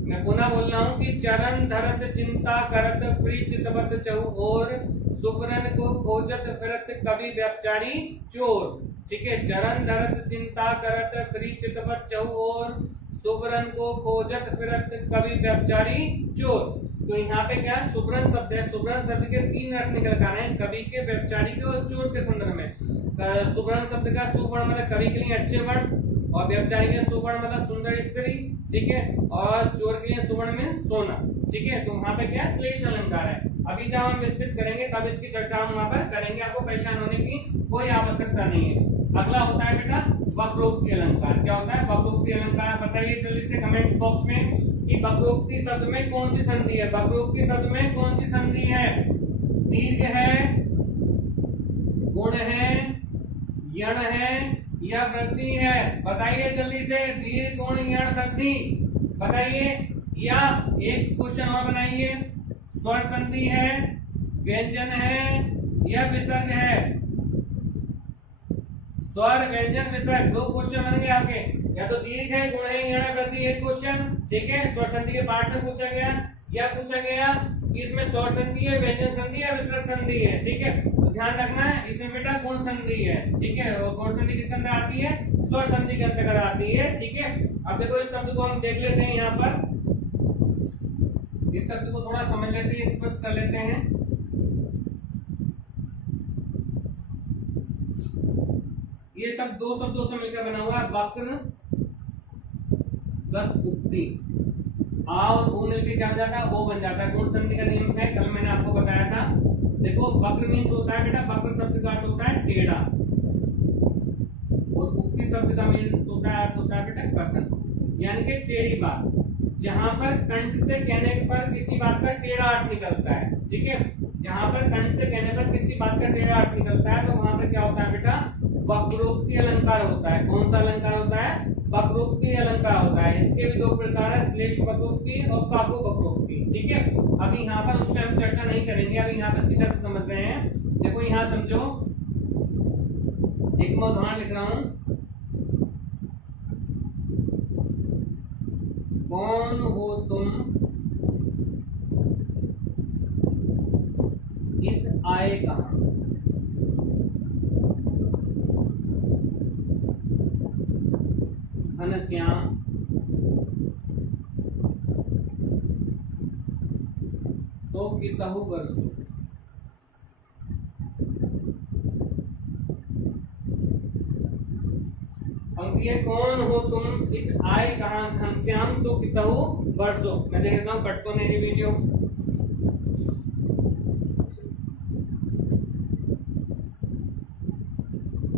मैं पुनः बोल रहा हूँ कि चरण धरत चिंता करत, फिर चितवत चहु और, सुबरन को खोजत फिरत कवि व्यभिचारी चोर। ठीक है, चरण धरत चिंता करत, फिर चितवत चहु और, सुबरन को खोजत फिरत कवि व्यभिचारी चोर। तो यहाँ पे क्या है, सुबरन शब्द है, सुबरन शब्द के तीन अर्थ निकल कर रहे हैं, कवि के, व्यभिचारी के और चोर के संदर्भ में। सुबरन शब्द का सुवर्ण मतलब कवि के लिए अच्छे वर्ण, और व्यभिचारी के लिए सुवर्ण मतलब सुंदर स्त्री। ठीक है, और चोर के लिए सुवर्ण में सोना। ठीक है, तो वहाँ पे क्या श्लेष अलंकार है। अभी जब हम विस्तृत करेंगे तब इसकी चर्चा हम वहाँ पर करेंगे, आपको परेशान होने की कोई आवश्यकता नहीं है। अगला होता है बेटा वक्रोक्ति अलंकार। क्या होता है वक्रोक्ति अलंकार, बताइए जल्दी से कमेंट बॉक्स में कि वक्रोक्ति शब्द में कौन सी संधि है, वक्रोक्ति शब्द में कौन सी संधि है, दीर्घ है, गुण है, यण है या वृद्धि है, बताइए जल्दी से, दीर्घ गुण यण वृद्धि बताइए, या एक क्वेश्चन और बनाइए, स्वर संधि है, व्यंजन है या विसर्ग है? स्वर, व्यंजन, विसर्ग, दो क्वेश्चन बन गए आपके। या तो दीर्घ है, गुण है, यण है, वृद्धि, एक क्वेश्चन, ठीक है। स्वर संधि के पाठ से पूछा गया, या पूछा गया कि इसमें स्वर संधि है, व्यंजन संधि है, विसर्ग संधि है, ठीक है। तो ध्यान रखना है इसमें बेटा गुण संधि है, ठीक है। और गुण संधि किसके अंदर आती है? स्वर संधि के अंतर्गत आती है, ठीक है। अब देखो इस शब्द को हम देख लेते हैं, यहाँ पर इस शब्द को थोड़ा समझ लेते हैं, स्पष्ट कर लेते हैं। ये सब दो शब्दों से मिलकर बना हुआ है, वक्र प्लस उक्ति। आ और ओ मिलकर क्या बन जाता है? ओ बन जाता है। गुण संधि का नियम है, कल मैंने आपको बताया था। देखो वक्र मीन्स होता है बेटा, वक्र शब्द का अर्थ होता है टेढ़ा, और उक्ति शब्द का मीन्स होता है, अर्थ होता है बेटा कथन, यानी कि टेढ़ी बात। जहां पर कंठ से कहने पर किसी बात का टेढ़ा अर्थ निकलता है, ठीक है। जहां पर कंठ से कहने पर किसी बात का टेढ़ा अर्थ निकलता है, तो वहां पर क्या होता है बेटा? वक्रोक्ति अलंकार होता है। कौन सा अलंकार होता है? वक्रोक्ति अलंकार होता है। इसके भी दो प्रकार है, श्लेष वक्रोक्ति और काको वक्रोक्ति, ठीक है। अभी यहाँ पर उस पर हम चर्चा नहीं करेंगे, अभी यहाँ पर सीधा समझ रहे हैं। देखो यहाँ समझो, एक मैं उदाहरण लिख रहा हूं। कौन हो तुम, इत आए कहां? घनश्याम तो कितहु बरसो। पंक्ति है, कौन हो तुम, इत आए कहां, घनश्याम तो कितहु बरसो। मैं देख रहा हूं पटको ने वीडियो।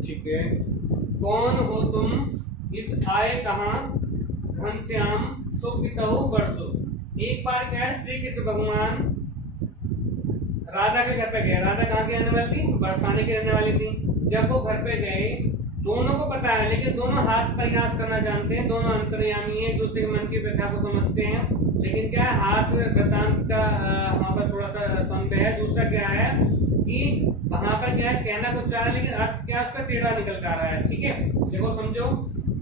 ठीक है, कौन हो तुम, इत आए कहां, घनश्याम तो कितहु बरसो। एक बार क्या है, श्री कृष्ण भगवान राधा के घर पे गए। राधा कहाँ की रहने वाली थी? बरसाने की रहने वाली थी। जब वो घर पे गए, दोनों को पता है, लेकिन दोनों हास परिहास करना जानते हैं, दोनों अंतर्यामी है, दूसरे के मन की व्यथा को समझते हैं। लेकिन क्या है, हास वृतांत का वहां पर थोड़ा सा संदेह है। दूसरा क्या है कि वहां पर क्या है, कहना कुछ चाह रहा है, लेकिन अर्थ क्या उसका टेढ़ा निकल कर रहा है, ठीक है। देखो समझो,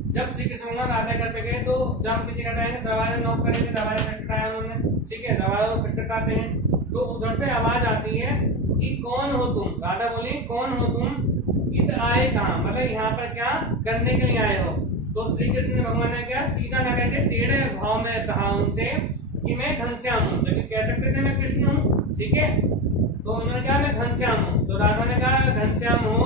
जब श्री कृष्ण भगवान राधा घर पे गए, तो जब हम किसी का टाइम दरवाजा नॉक करेंगे, दरवाजा खटखटाया उन्होंने, ठीक है, दरवाजा खटखटाते हैं, तो उधर से आवाज आती है कि कौन हो तुम। राधा बोली कौन हो तुम, इत आए कहां, मतलब यहाँ पर क्या करने के लिए आए हो। तो श्री कृष्ण भगवान ने क्या सीधा ना कहते टेढ़े भाव में कहा उनसे कि मैं घनश्याम हूँ, जबकि कह सकते थे मैं कृष्ण हूँ, ठीक है। तो उन्होंने कहा मैं घनश्याम हूँ। तो राधा ने कहा घनश्याम हो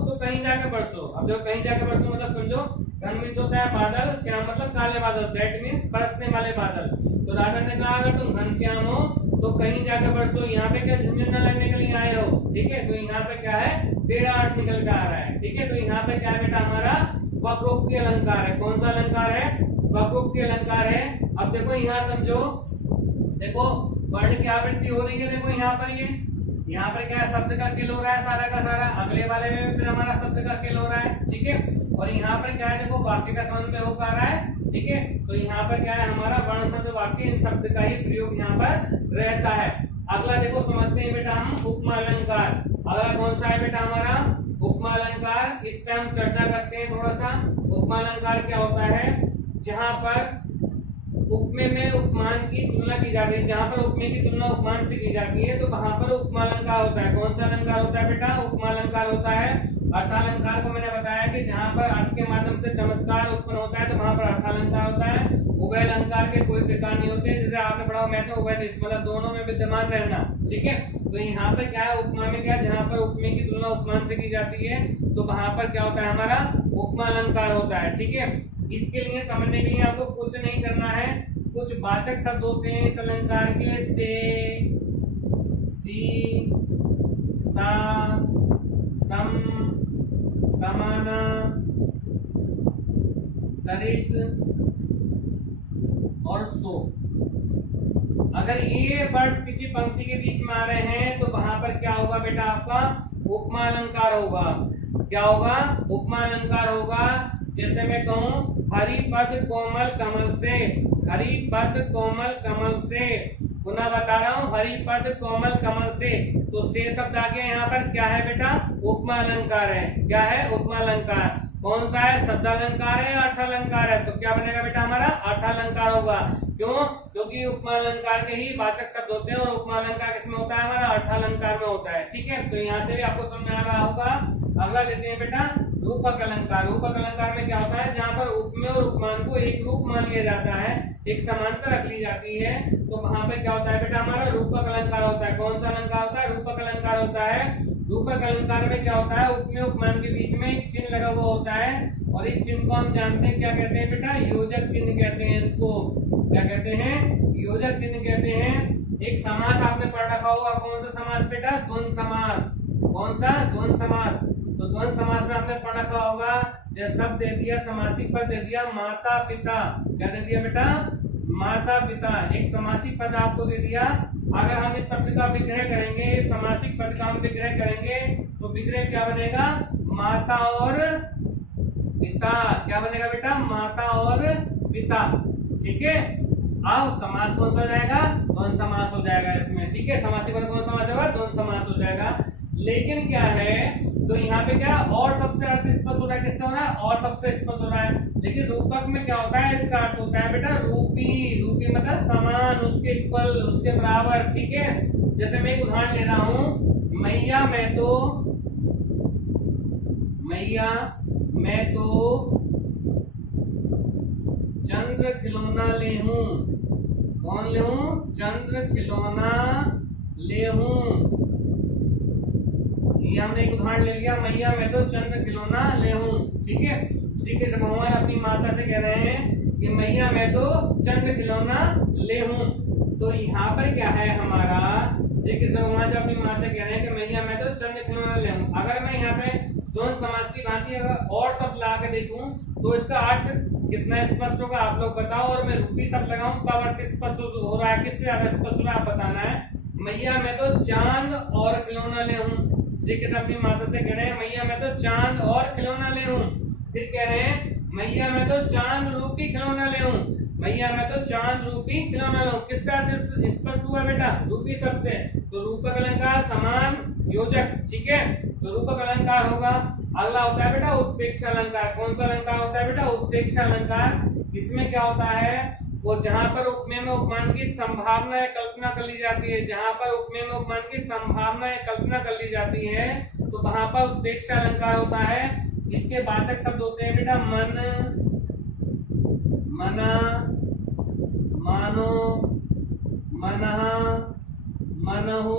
तो कहीं जाकर बरसो। अब जो कहीं जाकर बरसो मतलब समझो, घन मीन्स होता है बादल, श्याम मतलब काले बादल, दैट मीन्स बरसने वाले बादल। तो राधा ने कहा अगर तुम घनश्याम हो तो कहीं जाकर बरसो। यहाँ पे क्या झुंझुना लगने के लिए आए हो, ठीक है। तो यहाँ पे क्या है, टेढ़ा अर्थ निकल कर आ रहा है, ठीक है। तो यहाँ पे क्या है बेटा, हमारा वक्रोक्ति अलंकार है। कौन सा अलंकार है? वक्रोक्ति अलंकार है। अब देखो यहाँ समझो, देखो वर्ण की आवृत्ति हो रही है। देखो यहाँ पर यहाँ पर क्या है, शब्द का किल हो रहा है सारा का सारा। अगले वाले में फिर हमारा शब्द का किल हो रहा है, ठीक है। और यहाँ पर क्या है, देखो वाक्य का संबंध में हो पा रहा है, ठीक है। तो यहाँ पर क्या है, हमारा वर्ण शब्द वाक्य इन शब्द का ही प्रयोग यहाँ पर रहता है। अगला देखो समझते हैं बेटा हम, उपमा अलंकार। अगला कौन सा है बेटा हमारा, उपमा अलंकार। इस पे हम चर्चा करते हैं थोड़ा सा। उपमा अलंकार क्या होता है, जहां पर उपमे में उपमान की तुलना की जाती है। जहां पर उपमे की तुलना उपमान से की जाती है, तो वहां पर उपमा अलंकार होता है। कौन सा अलंकार होता है बेटा, उपमा अलंकार होता है। अर्थालंकार को मैंने बताया कि जहां पर अर्थ के माध्यम से चमत्कार उत्पन्न होता है, तो वहां पर अर्थालंकार होता है। उभय अलंकार के कोई प्रकार नहीं होते, जैसे आपने पढ़ा मैथ में उभय निष्ठ, मतलब दोनों में विद्यमान रहना, ठीक है। तो यहाँ पर क्या है, उपमा में क्या, जहां पर उपमे की तुलना उपमान से की जाती है, तो वहां पर क्या होता है, हमारा उपमा अलंकार होता है, ठीक है। इसके लिए समझने के लिए आपको कुछ नहीं करना है, कुछ वाचक शब्द होते हैं इस अलंकार के, से, सी, सा, सम, समाना, सरिस और सो। अगर ये वर्ड्स किसी पंक्ति के बीच में आ रहे हैं, तो वहां पर क्या होगा बेटा, आपका उपमा अलंकार होगा। क्या होगा, उपमा अलंकार होगा। जैसे मैं कहूं, हरि पद कोमल कमल से, हरि पद कोमल कमल से पुनः बता रहा हूँ, हरिपद कोमल कमल से, तो से शब्द आ गया यहाँ पर, क्या है बेटा, उपमा अलंकार है। क्या है, उपमा अलंकार। कौन सा है, शब्दालंकार है या अर्थालंकार है, तो क्या बनेगा बेटा हमारा, अर्थालंकार होगा। क्यों, क्योंकि उपमा अलंकार के ही वाचक शब्द होते हैं और उपमा अलंकार किसमें होता है, हमारा अर्थालंकार में होता है। ठीक है, तो यहाँ से भी आपको समझ में आ रहा होगा। अगला देते हैं बेटा रूपक अलंकार। रूपक अलंकार में क्या होता है, जहाँ पर उपमेय और उपमान को एक रूप मान लिया जाता है, एक समानता रख ली जाती है, तो वहां पे क्या होता है बेटा, हमारा रूपक अलंकार होता है। कौन सा अलंकार होता है, रूपक अलंकार होता है। रूपक अलंकार में क्या होता है, उपमेय उपमान के बीच में एक चिन्ह लगा हुआ होता है, और इस चिन्ह को हम जानते हैं क्या कहते हैं बेटा, योजक चिन्ह कहते हैं। इसको क्या कहते हैं, योजक चिन्ह कहते हैं। एक समास आपने पढ़ रखा होगा, कौन सा समास बेटा, द्वंद्व समास। कौन सा, द्वंद्व समास। तो द्वंद्व समास में आपने पढ़ रखा होगा, जैसे शब्द दे दिया, समासिक पद दे दिया, माता पिता। क्या दे दिया बेटा, माता पिता। एक समासिक पद आपको दे दिया, अगर हम इस शब्द का विग्रह करेंगे, समासिक पद का हम विग्रह करेंगे, तो विग्रह क्या बनेगा, माता और पिता। क्या बनेगा बेटा, माता और पिता। ठीक है, अब समास कौन सा हो जाएगा, द्वंद्व समास हो जाएगा इसमें। ठीक है, समासिक पद कौन समास होगा, द्वंद्व समास हो जाएगा। लेकिन क्या है, तो यहाँ पे क्या और सबसे अर्थ स्पष्ट हो रहा है, किससे हो रहा है, और सबसे स्पष्ट हो रहा है। लेकिन रूपक में क्या होता है, इसका अर्थ होता है बेटा रूपी। रूपी मतलब समान, उसके इक्वल, उसके बराबर। ठीक है, जैसे मैं एक उदाहरण ले रहा हूँ, मैया मैं तो चंद्र खिलौना ले हूं। कौन ले हूं, चंद्र खिलौना ले हूं। ये हमने एक उदाहरण ले लिया, मैया मैं तो चंद्र खिलौना ले हूं। ठीक है, श्री कृष्ण भगवान अपनी माता से कह रहे हैं कि मैया मैं तो चंद्र खिलौना ले हूं। तो यहाँ पर क्या है हमारा, श्री कृष्ण भगवान जब अपनी माँ से कह रहे हैं कि मैया मैं तो चंद्र खिलौना ले हूं। अगर मैं यहाँ पे द्वंद्व समास की भांति अगर और शब्द ला के देखूं, तो इसका अर्थ कितना स्पष्ट होगा आप लोग बताओ। और मैं रूपी शब्द लगाऊं तब अर्थ स्पष्ट हो रहा है, किससे ज्यादा स्पष्ट हो रहा है आप बताना है। मैया मैं तो चांद और खिलौना ले हूं। श्री कृष्ण अपनी माता से कह रहे हैं मैया मैं तो चांद और खिलौना ले हूं। फिर कह रहे हैं मैया मैं तो चांद रूपी खिलौना ले हूं। मैया मैं तो चांद रूपी खिलौना ले हूं। किसका अर्थ स्पष्ट हुआ बेटा, रूपी शब्द से। तो रूपक अलंकार समान योजक। ठीक है, तो रूपक अलंकार होगा। अगला होता है बेटा उत्प्रेक्षा अलंकार। कौन सा अलंकार होता है बेटा, उत्प्रेक्षा अलंकार। इसमें क्या होता है, वो जहां पर उपमेय में उपमान की संभावना या कल्पना कर ली जाती है, जहां पर उपमेय में उपमान की संभावना या कल्पना कर ली जाती है, तो वहां पर उत्प्रेक्षा अलंकार होता है। इसके वाचक शब्द होते हैं बेटा मन, मना, मानो, मनः, मनहु,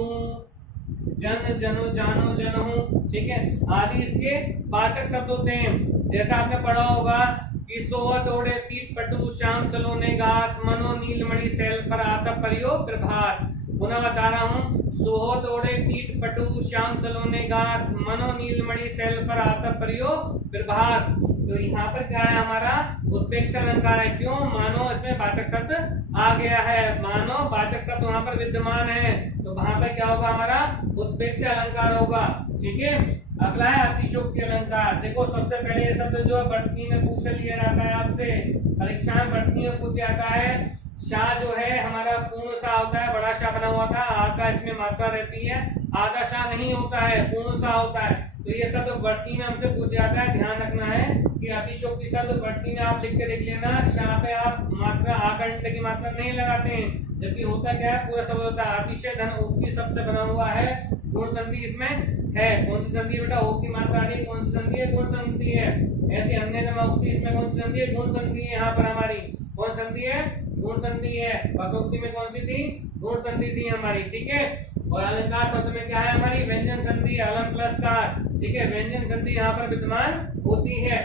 जन, जनो, जानो, जनहु। ठीक है, आदि इसके वाचक शब्द होते हैं। जैसा आपने पढ़ा होगा कि सोह दौड़े पीठ पटु श्याम चलो ने गात, मनो नीलमणि सैल पर आता परियो प्रभात। पुनः बता रहा हूँ, सोह दौड़े पीठ पटु श्याम चलो ने गात, मनो नीलमणि सैल पर आता परियो प्रभात। तो यहाँ पर क्या है हमारा उत्प्रेक्षा अलंकार है। क्यों, मानो इसमें वाचक शब्द आ गया है, मानो वाचक शब्द वहां पर विद्यमान है, तो वहां पर क्या होगा हमारा उत्प्रेक्षा अलंकार होगा। ठीक है, अगला है अतिशयोक्ति अलंकार। देखो सबसे पहले ये शब्द जो है वर्तनी में पूछ लिया जाता है आपसे, परीक्षा में वर्तनी में पूछ जाता है। शाह जो है हमारा पूर्ण सा होता है, बड़ा शाह बना हुआ था, आ का इसमें मात्रा रहती है, आधा शाह नहीं होता है, पूर्ण सा होता है। तो ये शब्द वर्तनी में हमसे पूछ जाता है। ध्यान रखना है कि अतिशयोक्ति शब्द वर्तनी में आप लिख के देख लेना, शाह पे आप मात्रा आकंठ की मात्रा नहीं लगाते हैं, जबकि होता क्या है पूरा शब्द होता है। अतिशय धन उक्ति शब्द से बना हुआ है, गुण संधि इसमें है। कौन सी संधि है बेटा, ओ की मात्रा आ रही है, कौन सी संधि है, गुण संधि है। ऐसी अन्य जमा उक्ति, इसमें कौन सी संधि है, गुण संधि है। यहाँ पर हमारी कौन संधि है, गुण संधि है। वक्रोक्ति में कौन सी थी, गुण संधि थी हमारी। ठीक है, और अलंकार शब्द में क्या है हमारी व्यंजन संधि, अलम प्लस कार। ठीक है, व्यंजन संधि यहाँ पर विद्यमान होती है।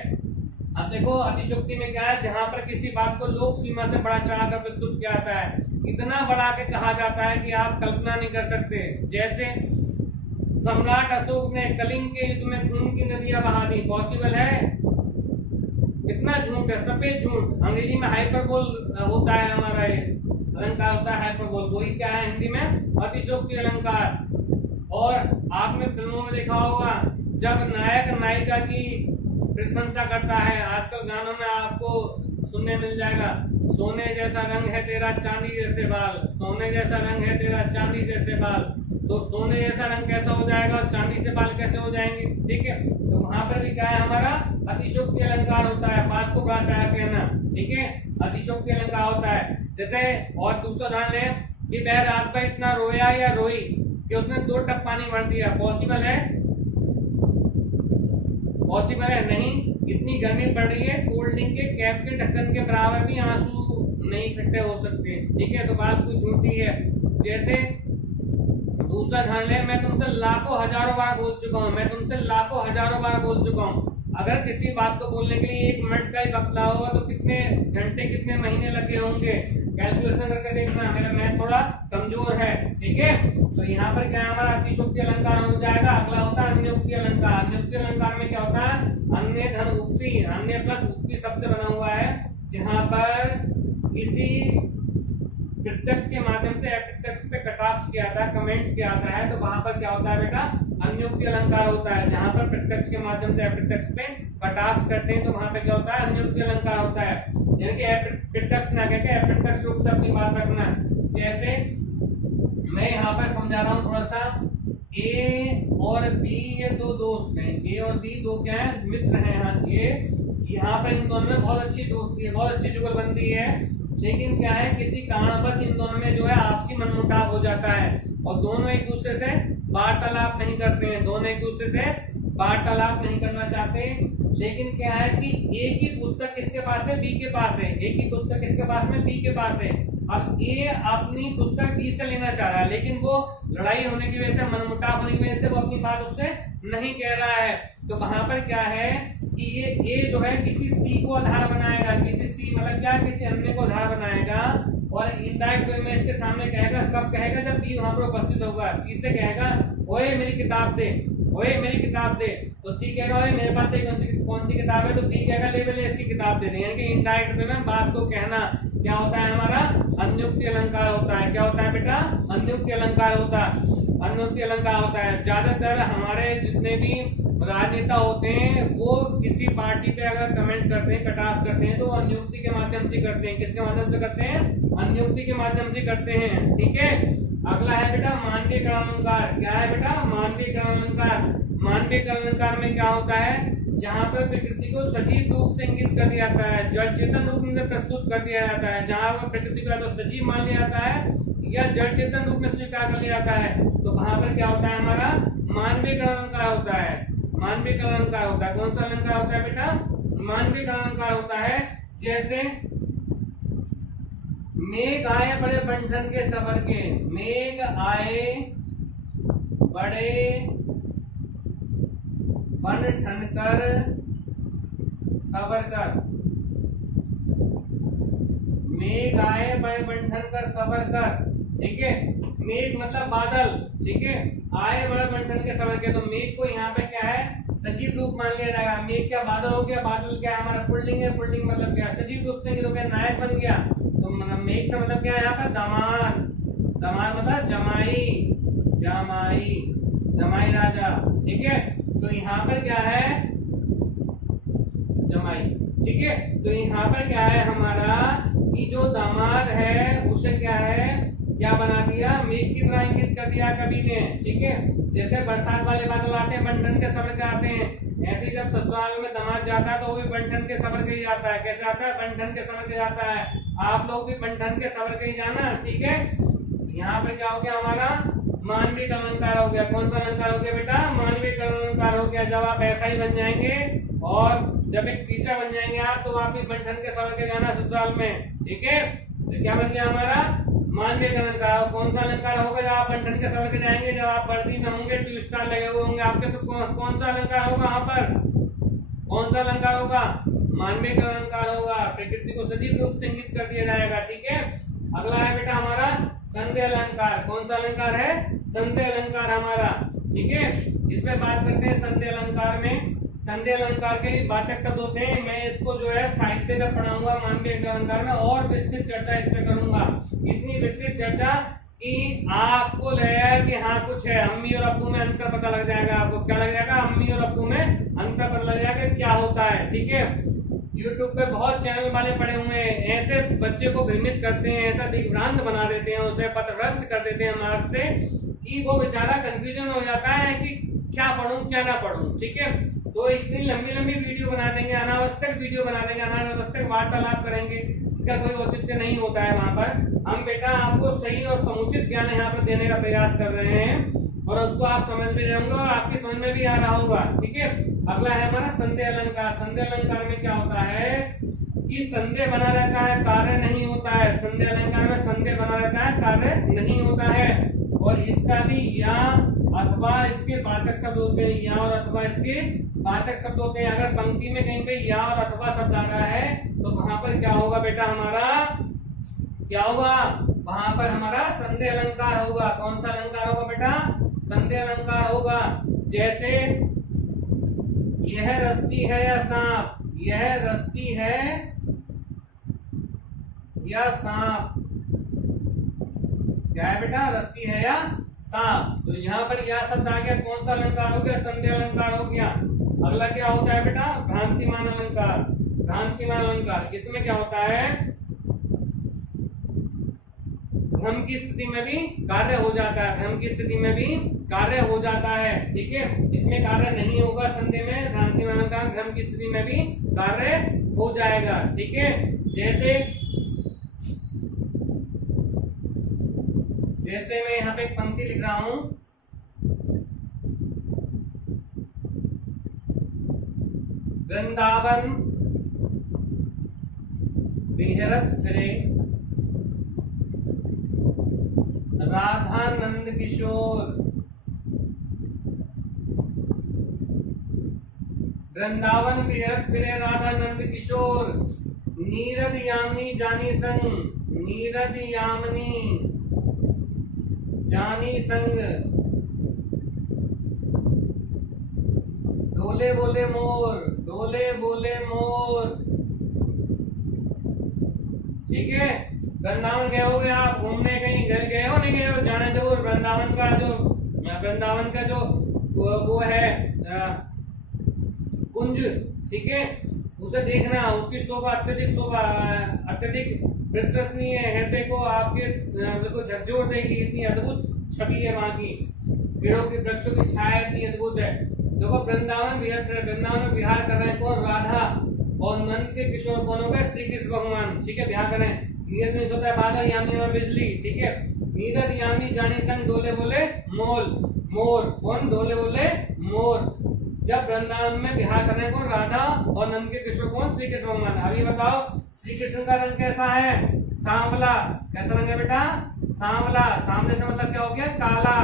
अब देखो अतिशयोक्ति में क्या है, जहां पर किसी बात को लोक सीमा से बड़ा चढ़ाकर प्रस्तुत किया जाता है, इतना बढ़ा के कहा जाता है कि आप कल्पना नहीं कर सकते। जैसे सम्राट अशोक ने कलिंग के युद्ध में खून की नदियां बहा दी। पॉसिबल है, कितना झूठ है, सफेद झूठ। अंग्रेजी में हाइपरबोल होता है, हमारा ये अलंकार होता है हाइपरबोल, वही क्या है हिंदी में अतिशयोक्ति अलंकार। और आपने फिल्मों में देखा होगा जब नायक नायिका की प्रशंसा करता है, आजकल गानों में आपको सुनने मिल जाएगा, सोने जैसा रंग है तेरा चांदी जैसे बाल, सोने जैसा रंग है तेरा चांदी जैसे बाल। तो सोने जैसा रंग कैसा हो जाएगा और चांदी से बाल कैसे हो जाएंगे, ठीक है। तो वहां पर भी क्या है हमारा अतिशयोक्ति अलंकार होता है, बात को बड़ा सारा कहना, ठीक है, अतिशयोक्ति अलंकार होता है। जैसे और दूसरा उदाहरण ले कि वह रात भर इतना रोया या रोई कि उसने 2 टप पानी भर दिया, पॉसिबल है? पॉसिबल है नहीं। इतनी गर्मी पड़ रही है, कोल्ड ड्रिंक के कैप के ढक्कन के बराबर भी आंसू नहीं इकट्ठे हो सकते, ठीक है। तो बात कुछ झूठी है। जैसे दूसरा ध्यान ले, मैं तुमसे लाखों हजारों बार बोल चुका हूँ, मैं तुमसे लाखों हजारों बार बोल चुका हूँ, अगर किसी बात को बोलने के लिए 1 मिनट का ही वक्त लगा होगा तो कितने घंटे कितने महीने लगे होंगे, कैलकुलेशन करके देखना, मेरा मैथ थोड़ा कमजोर है, ठीक है। तो यहाँ पर क्या हमारा अतिशयोक्ति अलंकार हो जाएगा। अगला होता है अन्योक्ति अलंकार। अन्योक्ति अलंकार में क्या होता है, अन्य धन उक्ति, अन्य प्लस उक्ति सबसे बना हुआ है, जहां पर किसी प्रत्यक्ष के माध्यम से अप्रत्यक्ष पे कटाक्ष किया जाता है, कमेंट्स किया जाता है, तो वहां पर क्या होता है बेटा, अन्योक्ति अलंकार होता है। जहां पर प्रत्यक्ष के माध्यम से अप्रत्यक्ष पे कटाक्ष करते हैं तो वहां पे क्या होता है, अन्योक्ति अलंकार होता है। यानी कि प्रत्यक्ष ना कहकर अप्रत्यक्ष रूप से अपनी बात रखना। जैसे मैं यहाँ पर समझा रहा हूँ थोड़ा सा, ए और बी ये 2 दोस्त हैं, ए और बी 2 क्या है, मित्र हैं। ये यहाँ पर इन दोनों में बहुत अच्छी दोस्ती है, बहुत अच्छी जुगलबंदी है, लेकिन क्या है किसी कारणवश इन दोनों में जो है आपसी मनमुटाव हो जाता है और दोनों एक दूसरे से वार्तालाप नहीं करते हैं, दोनों एक दूसरे से वार्तालाप नहीं करना चाहते। लेकिन क्या है कि ए की पुस्तक किसके पास है, बी के पास है, ए की पुस्तक किसके पास में, बी के पास है। अब ए अपनी पुस्तक बी से लेना चाह रहा है, लेकिन वो लड़ाई होने की वजह से, मनमुटाव होने की वजह से वो अपनी बात उससे नहीं कह रहा है। तो वहां पर क्या है कि ये ए जो है किसी सी को आधार बनाएगा, किसी सी मतलब क्या, किसी अन्य को आधार बनाएगा और इनडायरेक्ट वे में इसके सामने कहेगा, कब कहेगा, जब बी वहां पर उपस्थित होगा। सी से कहेगा ओए मेरी किताब दे, ओए मेरी किताब दे, तो सी कहेगा ओए मेरे पास कौन सी किताब है, तो बी कहेगा ले ले इसकी किताब दे दे। यानी कि इनडायरेक्ट वे में बात को कहना क्या होता है हमारा, अन्योक्ति अलंकार होता है। क्या होता है बेटा, अन्योक्ति अलंकार होता है, अन्योक्ति अलंकार होता है। ज्यादातर हमारे जितने भी राजनेता होते हैं वो किसी पार्टी पे अगर कमेंट करते हैं, कटाक्ष करते हैं, तो अन्योक्ति के माध्यम से करते हैं। किसके माध्यम से करते हैं, अन्योक्ति के माध्यम से करते हैं, ठीक है। अगला है बेटा मानवीय अलंकार। क्या है बेटा, मानवीय अलंकार। मानवीय अलंकार में क्या होता है, जहाँ पर प्रकृति को सजीव रूप से इंगित कर दिया जाता है, जड़ चेतन रूप में प्रस्तुत कर दिया जाता है। जहाँ पर प्रकृति को तो सजीव मान लिया जाता है या जड़ चेतन रूप में स्वीकार कर लिया जाता है, तो वहां पर क्या होता है हमारा मानवीय अलंकार होता है। मानवीय अलंकार होता है। कौन सा अलंकार होता है बेटा, मानवीय अलंकार होता है। जैसे मेघ आए बड़े बंधन के सबर के, मेघ आए बड़े बन ठनकर सबर कर, मेघ आए बड़े बन ठनकर सबर कर, ठीक है। मेघ मतलब बादल, ठीक है, आए बड़े बंधन के सबर के, तो मेघ को यहाँ पे क्या है, सजीव रूप मान लिया जाएगा। मेघ क्या बादल हो गया, बादल क्या हमारा पुल्लिंग है, पुल्लिंग मतलब क्या सजीव रूप से, तो क्या नायक बन गया। तो मतलब मेघ से मतलब क्या है यहाँ पर दामाद, दामाद मतलब जमाई, जमाई, जमाई राजा, ठीक है। तो यहाँ पर क्या है, जमाई, ठीक है। तो यहाँ पर क्या है हमारा कि जो दामाद है उसे क्या है, क्या बना दिया, मेघ की तरह इंगित कर दिया कवि ने, ठीक है। जैसे बरसात वाले बादल आते हैं बंठन के सबर के आते हैं, ऐसे जब ससुराल में दामाद जाता है तो वो भी बंठन के सबर के ही जाता है। कैसे आता है, बंठन के सबर के जाता है। आप लोग भी बंठन के सबर के ही जाना, ठीक है। यहाँ पे क्या हो गया हमारा मानवीय अलंकार हो गया। कौन सा अलंकार हो गया बेटा, मानवीय अलंकार हो गया। जब आप ऐसा ही बन जाएंगे और जब एक टीचर बन जाएंगे आप, तो आप भी बंठन के सबर के जाना ससुराल में, ठीक है। तो क्या बन गया हमारा मानवीय अलंकार। कौन सा अलंकार होगा जब आप बंठन के सबर के जाएंगे, जब आप वर्दी में होंगे, टू स्टार लगे हुए होंगे आपके, तो कौन सा अलंकार होगा वहां पर, कौन सा अलंकार होगा, मानवीय अलंकार होगा। प्रकृति को सजीव रूप से इंगित कर दिया जाएगा, ठीक है। अगला है बेटा हमारा संदेह अलंकार। कौन सा अलंकार है, संदेह अलंकार हमारा, ठीक है। इसमें बात करते हैं संदेह अलंकार में। संदेह अलंकार के वाचक शब्द होते हैं। मैं इसको जो है साहित्य में पढ़ाऊंगा मानवीय अलंकार में, और विस्तृत चर्चा इस पे करूंगा। इतनी विस्तृत चर्चा कि आपको लगेगा कि हाँ कुछ है, अम्मी और अब्बू में अंतर पता लग जाएगा। आपको क्या लग जाएगा, अम्मी और अब्बू में अंतर पता लग जाएगा क्या होता है, ठीक है। यूट्यूब पे बहुत चैनल वाले पड़े हुए हैं, ऐसे बच्चे को भ्रमित करते हैं, ऐसा दिग्भ्रांत बना देते हैं, उसे पथभ्रष्ट कर देते हैं मार्ग से कि वो बेचारा कंफ्यूजन हो जाता है कि क्या पढ़ूं क्या ना पढ़ूं। ठीक है, तो इतनी लंबी लंबी वीडियो बना देंगे, अनावश्यक वीडियो बना देंगे, अनावश्यक वार्तालाप करेंगे, इसका कोई औचित्य नहीं होता है। वहां पर हम बेटा आपको सही और समुचित ज्ञान यहाँ पर देने का प्रयास कर रहे हैं और उसको आप समझ भी रहे होंगे और आपकी समझ में भी आ रहा होगा। ठीक है, अगला है हमारा संदेह अलंकार। संदेह अलंकार में क्या होता है कि संदेह बना रहता है, कार्य नहीं होता है। संदेह अलंकार में संदेह बना रहता है, कार्य नहीं होता है। और इसका भी या अथवा इसके वाचक शब्द होते हैं, या और अथवा इसके वाचक शब्द होते हैं। अगर पंक्ति में कहीं पे या और अथवा शब्द आ रहा है तो वहां पर क्या होगा बेटा, हमारा क्या होगा, वहां पर हमारा संदेह अलंकार होगा। कौन सा अलंकार होगा बेटा, संदेह अलंकार होगा। जैसे यह रस्सी है या सांप, यह रस्सी है या सांप, क्या है बेटा, रस्सी है या सांप। तो यहाँ पर या शब्द आ गया, कौन सा अलंकार हो गया, संदेह अलंकार हो गया। अगला क्या होता है बेटा, भ्रांतिमान अलंकार। भ्रांतिमान अलंकार किसमें क्या होता है, भ्रम की स्थिति में भी कार्य हो जाता है, भ्रम की स्थिति में भी कार्य हो जाता है। ठीक है, इसमें कार्य नहीं होगा संदेह में, भ्रांतिमान अलंकार भ्रम की स्थिति में भी कार्य हो जाएगा। ठीक है, जैसे मैं यहाँ पे एक पंक्ति लिख रहा हूं, वृंदावन विहरत फिरे राधा नंद किशोर, वृंदावन विहरत फिरे राधा नंद किशोर, नीरद यामिनी जानी संग, नीरद यामिनी जानी संग, डोले बोले मोर, डोले बोले मोर। ठीक है, वृंदावन गए हो, आप घूमने कहीं गए हो, नहीं गए हो, जाने दो। वृंदावन का जो वो है कुंज, ठीक है, उसे देखना, उसकी शोभा अत्यधिक विश्वसनीय है, हृदय को आपके बिल्कुल झकझोर देगी, इतनी अद्भुत छवि है वहां की, पेड़ों के वृक्षों की छाया इतनी अद्भुत है। देखो वृंदावन में विहार कर रहे हैं कौन, राधा, और नंद के किशोर कौन हो गए, श्री कृष्ण भगवान। ठीक है, विहार कर रहे हैं। नीरद में होता है बादल, यामिनी में बिजली। ठीक है, नीरद यामिनी जानी संग, डोले बोले मोर, कौन, डोले बोले मोर। जब वृंदावन में विहार कर रहे हैं कौन, राधा, और नंद के किशोर कौन, श्री कृष्ण भगवान। अभी बताओ श्री कृष्ण का रंग कैसा है, सांवला। कैसा रंग है बेटा, सांवला। सामने से मतलब क्या हो गया, काला।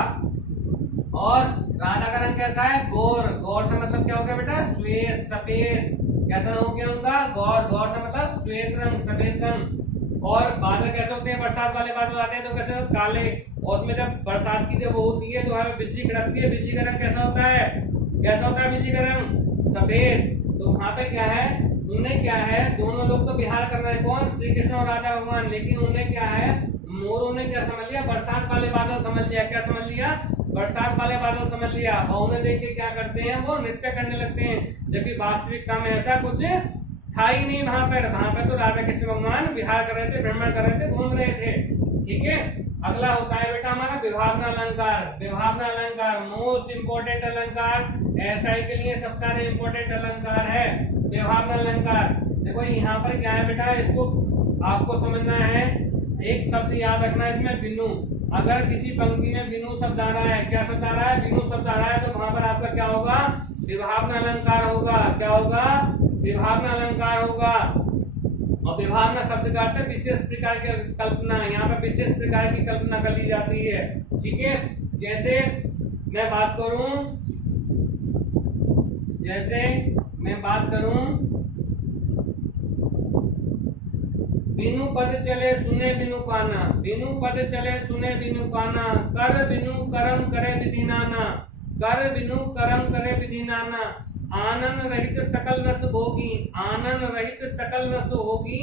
और राधा का रंग कैसा है, गौर। गौर से मतलब क्या हो गया बेटा, श्वेत, सफेद। कैसा हो गया उनका, गौर। गौर से मतलब श्वेत रंग, सफेद रंग। और बादल कैसे होते हैं, बरसात वाले बादल आते हैं तो कैसे होते, काले। और उसमें जब बरसात की जब होती है तो वहां बिजली कड़कती है, बिजली का रंग कैसा होता है, कैसा होता है बिजली का रंग, सफेद। तो वहां पे क्या है, उन्हें क्या है, दोनों लोग तो विहार कर रहे हैं कौन, श्री कृष्ण और राधा भगवान, लेकिन उन्हें क्या है, मोरों ने क्या समझ लिया, बरसात वाले बादल समझ लिया। क्या समझ लिया, बरसात वाले बादल समझ लिया। और उन्हें देख के क्या करते हैं, वो नृत्य करने लगते हैं, जबकि वास्तविकता में ऐसा कुछ था ही नहीं। वहां पर तो राधा कृष्ण भगवान विहार कर रहे थे, भ्रमण कर रहे थे, घूम रहे थे। ठीक है, अगला होता है बेटा हमारा विभावना अलंकार। विभावना अलंकार मोस्ट इंपोर्टेंट अलंकार, एसआई के लिए सबसे सारे इंपोर्टेंट अलंकार है विभावना अलंकार। देखो यहाँ पर क्या है बेटा, इसको आपको समझना है। एक शब्द याद रखना है इसमें, बिनु। अगर किसी पंक्ति में बिनु शब्द आ रहा है, क्या शब्द आ रहा है, बिनु शब्द आ रहा है, तो वहां पर आपका क्या होगा, विभावना अलंकार होगा। क्या होगा, विभावना अलंकार होगा। और विभावना शब्द का अर्थ विशेष प्रकार की कल्पना, यहाँ पर विशेष प्रकार की कल्पना कर ली जाती है। ठीक है, जैसे मैं बात करूं, बिनु पद चले सुने बिनु काना, बिनु पद चले सुने बिनु काना, कर बिनु करम करे विधि नाना, कर बिनु करम करे विधि नाना, आनंद रहित सकल रस भोगी, आनंद रहित सकल रस होगी,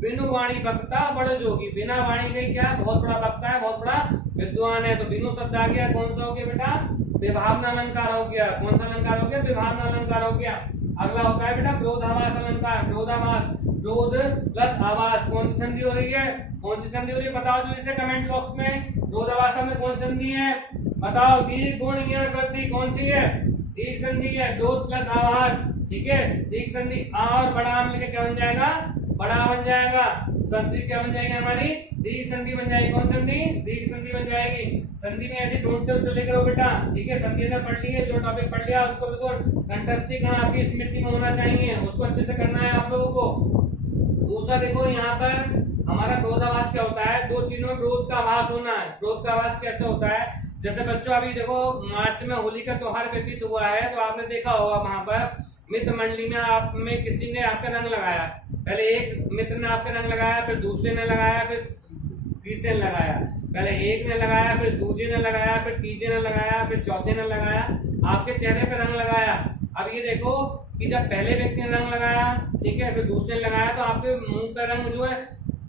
बिनु वाणी वक्ता बड़ जोगी। बिना वाणी के क्या, बहुत बड़ा वक्ता है, बहुत बड़ा विद्वान है। तो बिनु शब्द आ गया, कौन सा हो गया बेटा, विभावना अलंकार हो गया। कौन सा अलंकार हो गया, विभावना अलंकार हो गया। अगला होता है बेटा विरोधाभास अलंकार। विरोधाभास, विरोध प्लस आभास, कौन सी संधि हो रही है, कौन सी संधि हो रही है बताओ जल्दी से कमेंट बॉक्स में। विरोधाभास में कौन सी संधि है बताओ। दीर्घ गुण ईयण वृद्धि कौन सी है, दीर्घ संधि है। विरोध प्लस आभास, ठीक है। दीर्घ संधि आ और बड़ा आम लेके क्या बन जाएगा, बड़ा बन जाएगा। संधि क्या बन जाएगी हमारी, दीर्घ संधि बन जाएगी। कौन संधि, दीर्घ संधि बन जाएगी। संधि में ऐसे ढूंढते हुए चले करो बेटा, ठीक है। संधि ने पढ़ ली है, जो टॉपिक पढ़ लिया उसको बिल्कुल कंठस्थीकरण आपकी स्मृति में होना चाहिए, उसको अच्छे से करना है आप लोगों को। दूसरा देखो यहाँ पर हमारा विरोधाभास क्या होता है, दो चीजों में विरोध का आभास होना है। विरोध का आभास कैसे होता है, जैसे बच्चों अभी देखो मार्च में होली का त्योहार व्यतीत हुआ है, तो आपने देखा होगा वहां पर मित्र मंडली में आप में किसी ने आपका रंग लगाया। पहले एक मित्र ने आपका रंग लगाया, फिर दूसरे ने लगाया, फिर तीसरे ने लगाया। पहले एक ने लगाया, फिर दूसरे ने लगाया, फिर तीसरे ने लगाया, फिर चौथे ने लगाया, आपके चेहरे पे रंग लगाया। अब ये देखो कि जब पहले व्यक्ति ने रंग लगाया, ठीक है, फिर दूसरे ने लगाया, तो आपके मुंह का रंग जो है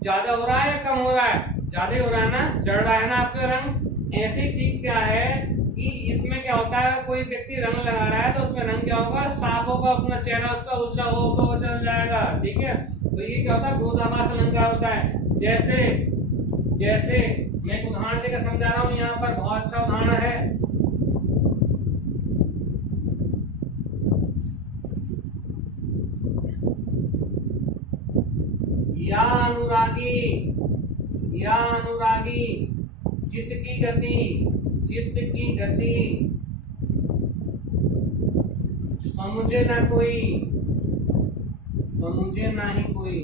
ज्यादा हो रहा है या कम हो रहा है, ज्यादा हो रहा है ना, चढ़ रहा है ना आपका रंग। ऐसी चीज क्या है कि इसमें क्या होता है, कोई व्यक्ति रंग लगा रहा है तो उसमें रंग क्या होगा, साफ होगा, अपना चेहरा उसका उजला होगा, वो चल जाएगा, ठीक है। तो ये क्या होता है, विरोधाभास अलंकार होता है। जैसे जैसे मैं एक उदाहरण देकर समझा रहा हूँ, यहाँ पर बहुत अच्छा उदाहरण है। या अनुरागी चित्त की गति समझे ना ही कोई।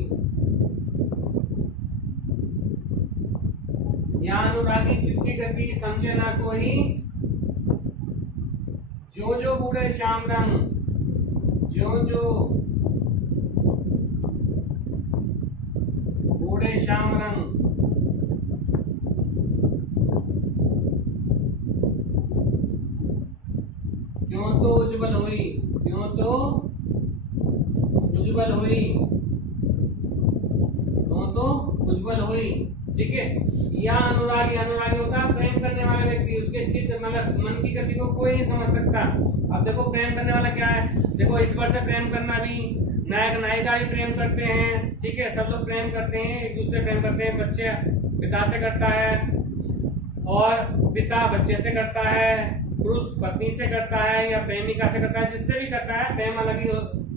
या अनुरागी चित्त की गति समझे ना कोई, जो बूढ़े श्याम रंग, जो बूढ़े श्याम रंग, क्यों तो उज्जवल हुई, ठीक है। या अनुरागी होता है प्रेम करने वाला व्यक्ति, उसके चित्त मतलब मन की गति को कोई नहीं समझ सकता। अब देखो प्रेम करने वाला क्या है, देखो ईश्वर से प्रेम करना भी, नायक नायिका भी प्रेम करते हैं, ठीक है, सब लोग प्रेम करते हैं, एक दूसरे प्रेम करते हैं। बच्चे पिता से करता है और पिता बच्चे से करता है, पुरुष पत्नी से करता है या प्रेमिका से करता है, जिससे भी करता है। प्रेम अलग ही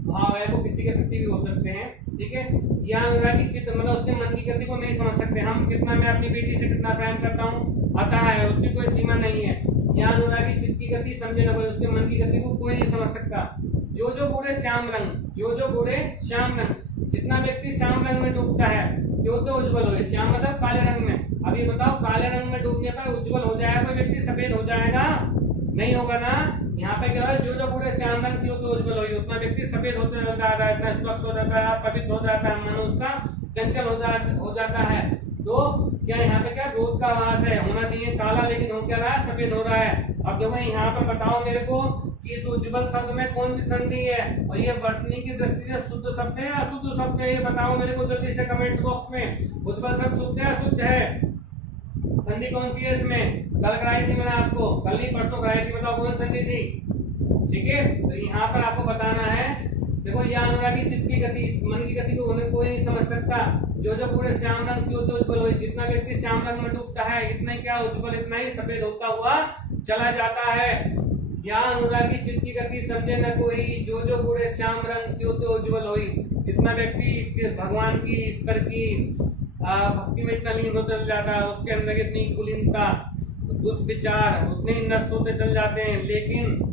भाव है, वो किसी के प्रति भी हो सकते हैं, ठीक है। या अनुरागी चित्त मतलब उसके मन की गति को नहीं समझ सकते। हम कितना, मैं अपनी बेटी से कितना प्रेम करता हूँ अतः है, उसकी कोई सीमा नहीं है। या अनुरागी चित्त की गति समझे ना कोई, उसके मन की गति को कोई नहीं समझ सकता। जो बूढ़े श्याम रंग, जितना व्यक्ति श्याम रंग में डूबता है, जो तो उज्जवल हो। श्याम मतलब काले रंग में। अब ये बताओ काले रंग में डूबने पर उज्जवल हो जाएगा कोई व्यक्ति, सफेद हो जाएगा नहीं होगा ना। यहाँ पे क्या है, जो बूढ़े श्याम रंग की हो तो उज्जवल होगी, उतना व्यक्ति सफेद होते जाता है, इतना स्वच्छ हो जाता है, पवित्र हो जाता है, मन उसका चंचल हो जाता है। तो क्या यहाँ पे क्या विरोध का आभास है, होना चाहिए काला, लेकिन हो क्या रहा है, सफेद हो रहा है। अब देखो यहाँ पर बताओ मेरे को कि इस उज्जवल शब्द में कौन सी संधि है, और ये वर्तनी की दृष्टि से शुद्ध शब्द है या अशुद्ध शब्द है, ये बताओ मेरे को जल्दी से कमेंट बॉक्स में। उज्जवल शब्द शुद्ध है अशुद्ध है, संधि कौन सी है इसमें, कल कराई थी मैंने आपको, कल ही परसों कराई थी, बताओ कौन संधि थी, ठीक है। तो यहाँ पर आपको बताना है, देखो यह अनुरागी चित्त की गति, मन की गति को उन्हें कोई नहीं समझ सकता। जो पूरे श्याम रंग क्यों तो उज्जवल हो, जितना व्यक्ति श्याम रंग में डूबता है, इतना ही क्या उज्जवल, इतना ही सफेद होता हुआ चला जाता है। या अनुरागी चित्त की गति समझे न कोई, जो पूरे श्याम रंग क्यों तो उज्जवल हुई। जितना व्यक्ति भगवान की, ईश्वर की भक्ति में इतना लीन होते चल जाता है, उसके अंदर इतनी कुलीनता, दुष्विचार उतने ही नष्ट होते चल जाते हैं। लेकिन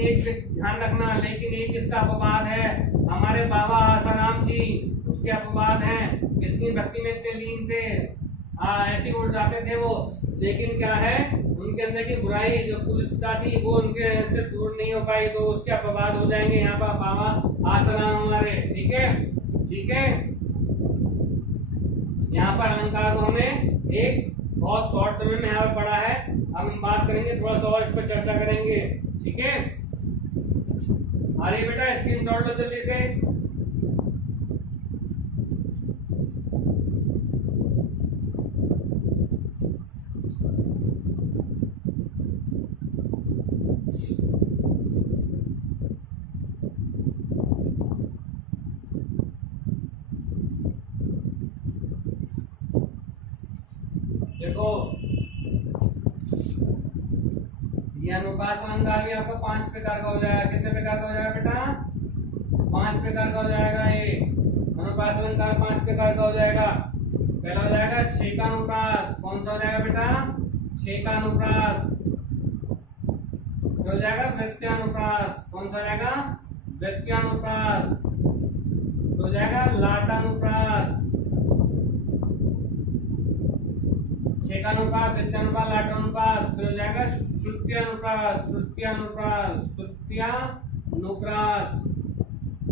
एक ध्यान रखना, लेकिन एक इसका अपवाद है, हमारे बाबा आसाराम जी, उसके अपवाद हैं। किसकी भक्ति में इतने लीन थे, ऐसे उड़ जाते थे वो, लेकिन क्या है, उनके अंदर की बुराई जो कुलिनता थी वो उनके से दूर नहीं हो पाई, तो उसके अपवाद हो जाएंगे यहाँ पर बाबा आसाराम हमारे, ठीक है। यहाँ पर अलंकार को हमने एक बहुत शॉर्ट समय में यहाँ पर पढ़ा है। अब हम बात करेंगे, थोड़ा सा और इस पर चर्चा करेंगे, ठीक है। अरे बेटा स्क्रीनशॉट लो जल्दी से। ये अनुप्रास अलंकार भी आपका 5 प्रकार का हो जाएगा। कितने प्रकार का हो जाएगा बेटा? 5 प्रकार का हो जाएगा। ये अनुप्रास अलंकार 5 प्रकार का हो जाएगा। पहला हो जाएगा छेकानुप्रास। कौन सा हो जाएगा बेटा? छेकानुप्रास। हो जाएगा वृत्यानुप्रास। कौन सा हो जाएगा? वृत्यानुप्रास। हो जाएगा लाटानुप्रास। छेकानुप्रास, वृत्यानुप्रास, लाटानुप्रास। फिर हो जाएगा श्रुत्यानुप्रास। श्रुत्यानुप्रास, श्रुत्यानुप्रास।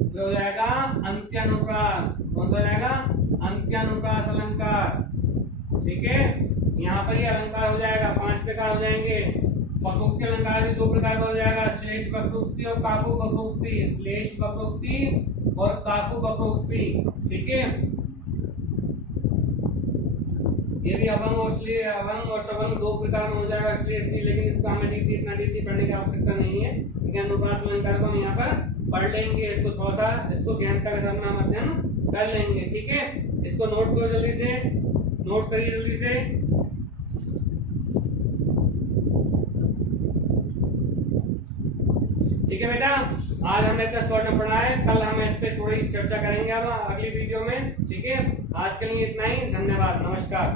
फिर हो जाएगा अंत्यानुप्रास। कौन सा हो जाएगा? अंत्यानुप्रास अलंकार। ठीक है, यहाँ पर ये अलंकार हो जाएगा 5 प्रकार हो जाएंगे। वक्रोक्ति अलंकार भी 2 प्रकार का हो जाएगा, श्लेष वक्रोक्ति और काकु वक्रोक्ति। श्लेष वक्रोक्ति और काकु वक्रोक्ति। ठीक है, ये भी अभंग और शभंग 2 प्रकार में हो जाएगा। श्लेष नहीं, लेकिन इसको हमें इतना डीपली पढ़ने की आवश्यकता नहीं है, क्योंकि अनुप्रास अलंकार को हम यहाँ पर पढ़ लेंगे। इसको थोड़ा सा ज्ञान का अध्ययन कर लेंगे। ठीक है, इसको नोट करो जल्दी से, नोट करिए जल्दी से। ठीक है बेटा, आज हमने इतना शॉर्ट में पढ़ा है, कल हम इस पे थोड़ी चर्चा करेंगे अब अगली वीडियो में। ठीक है, आज के लिए इतना ही। धन्यवाद, नमस्कार।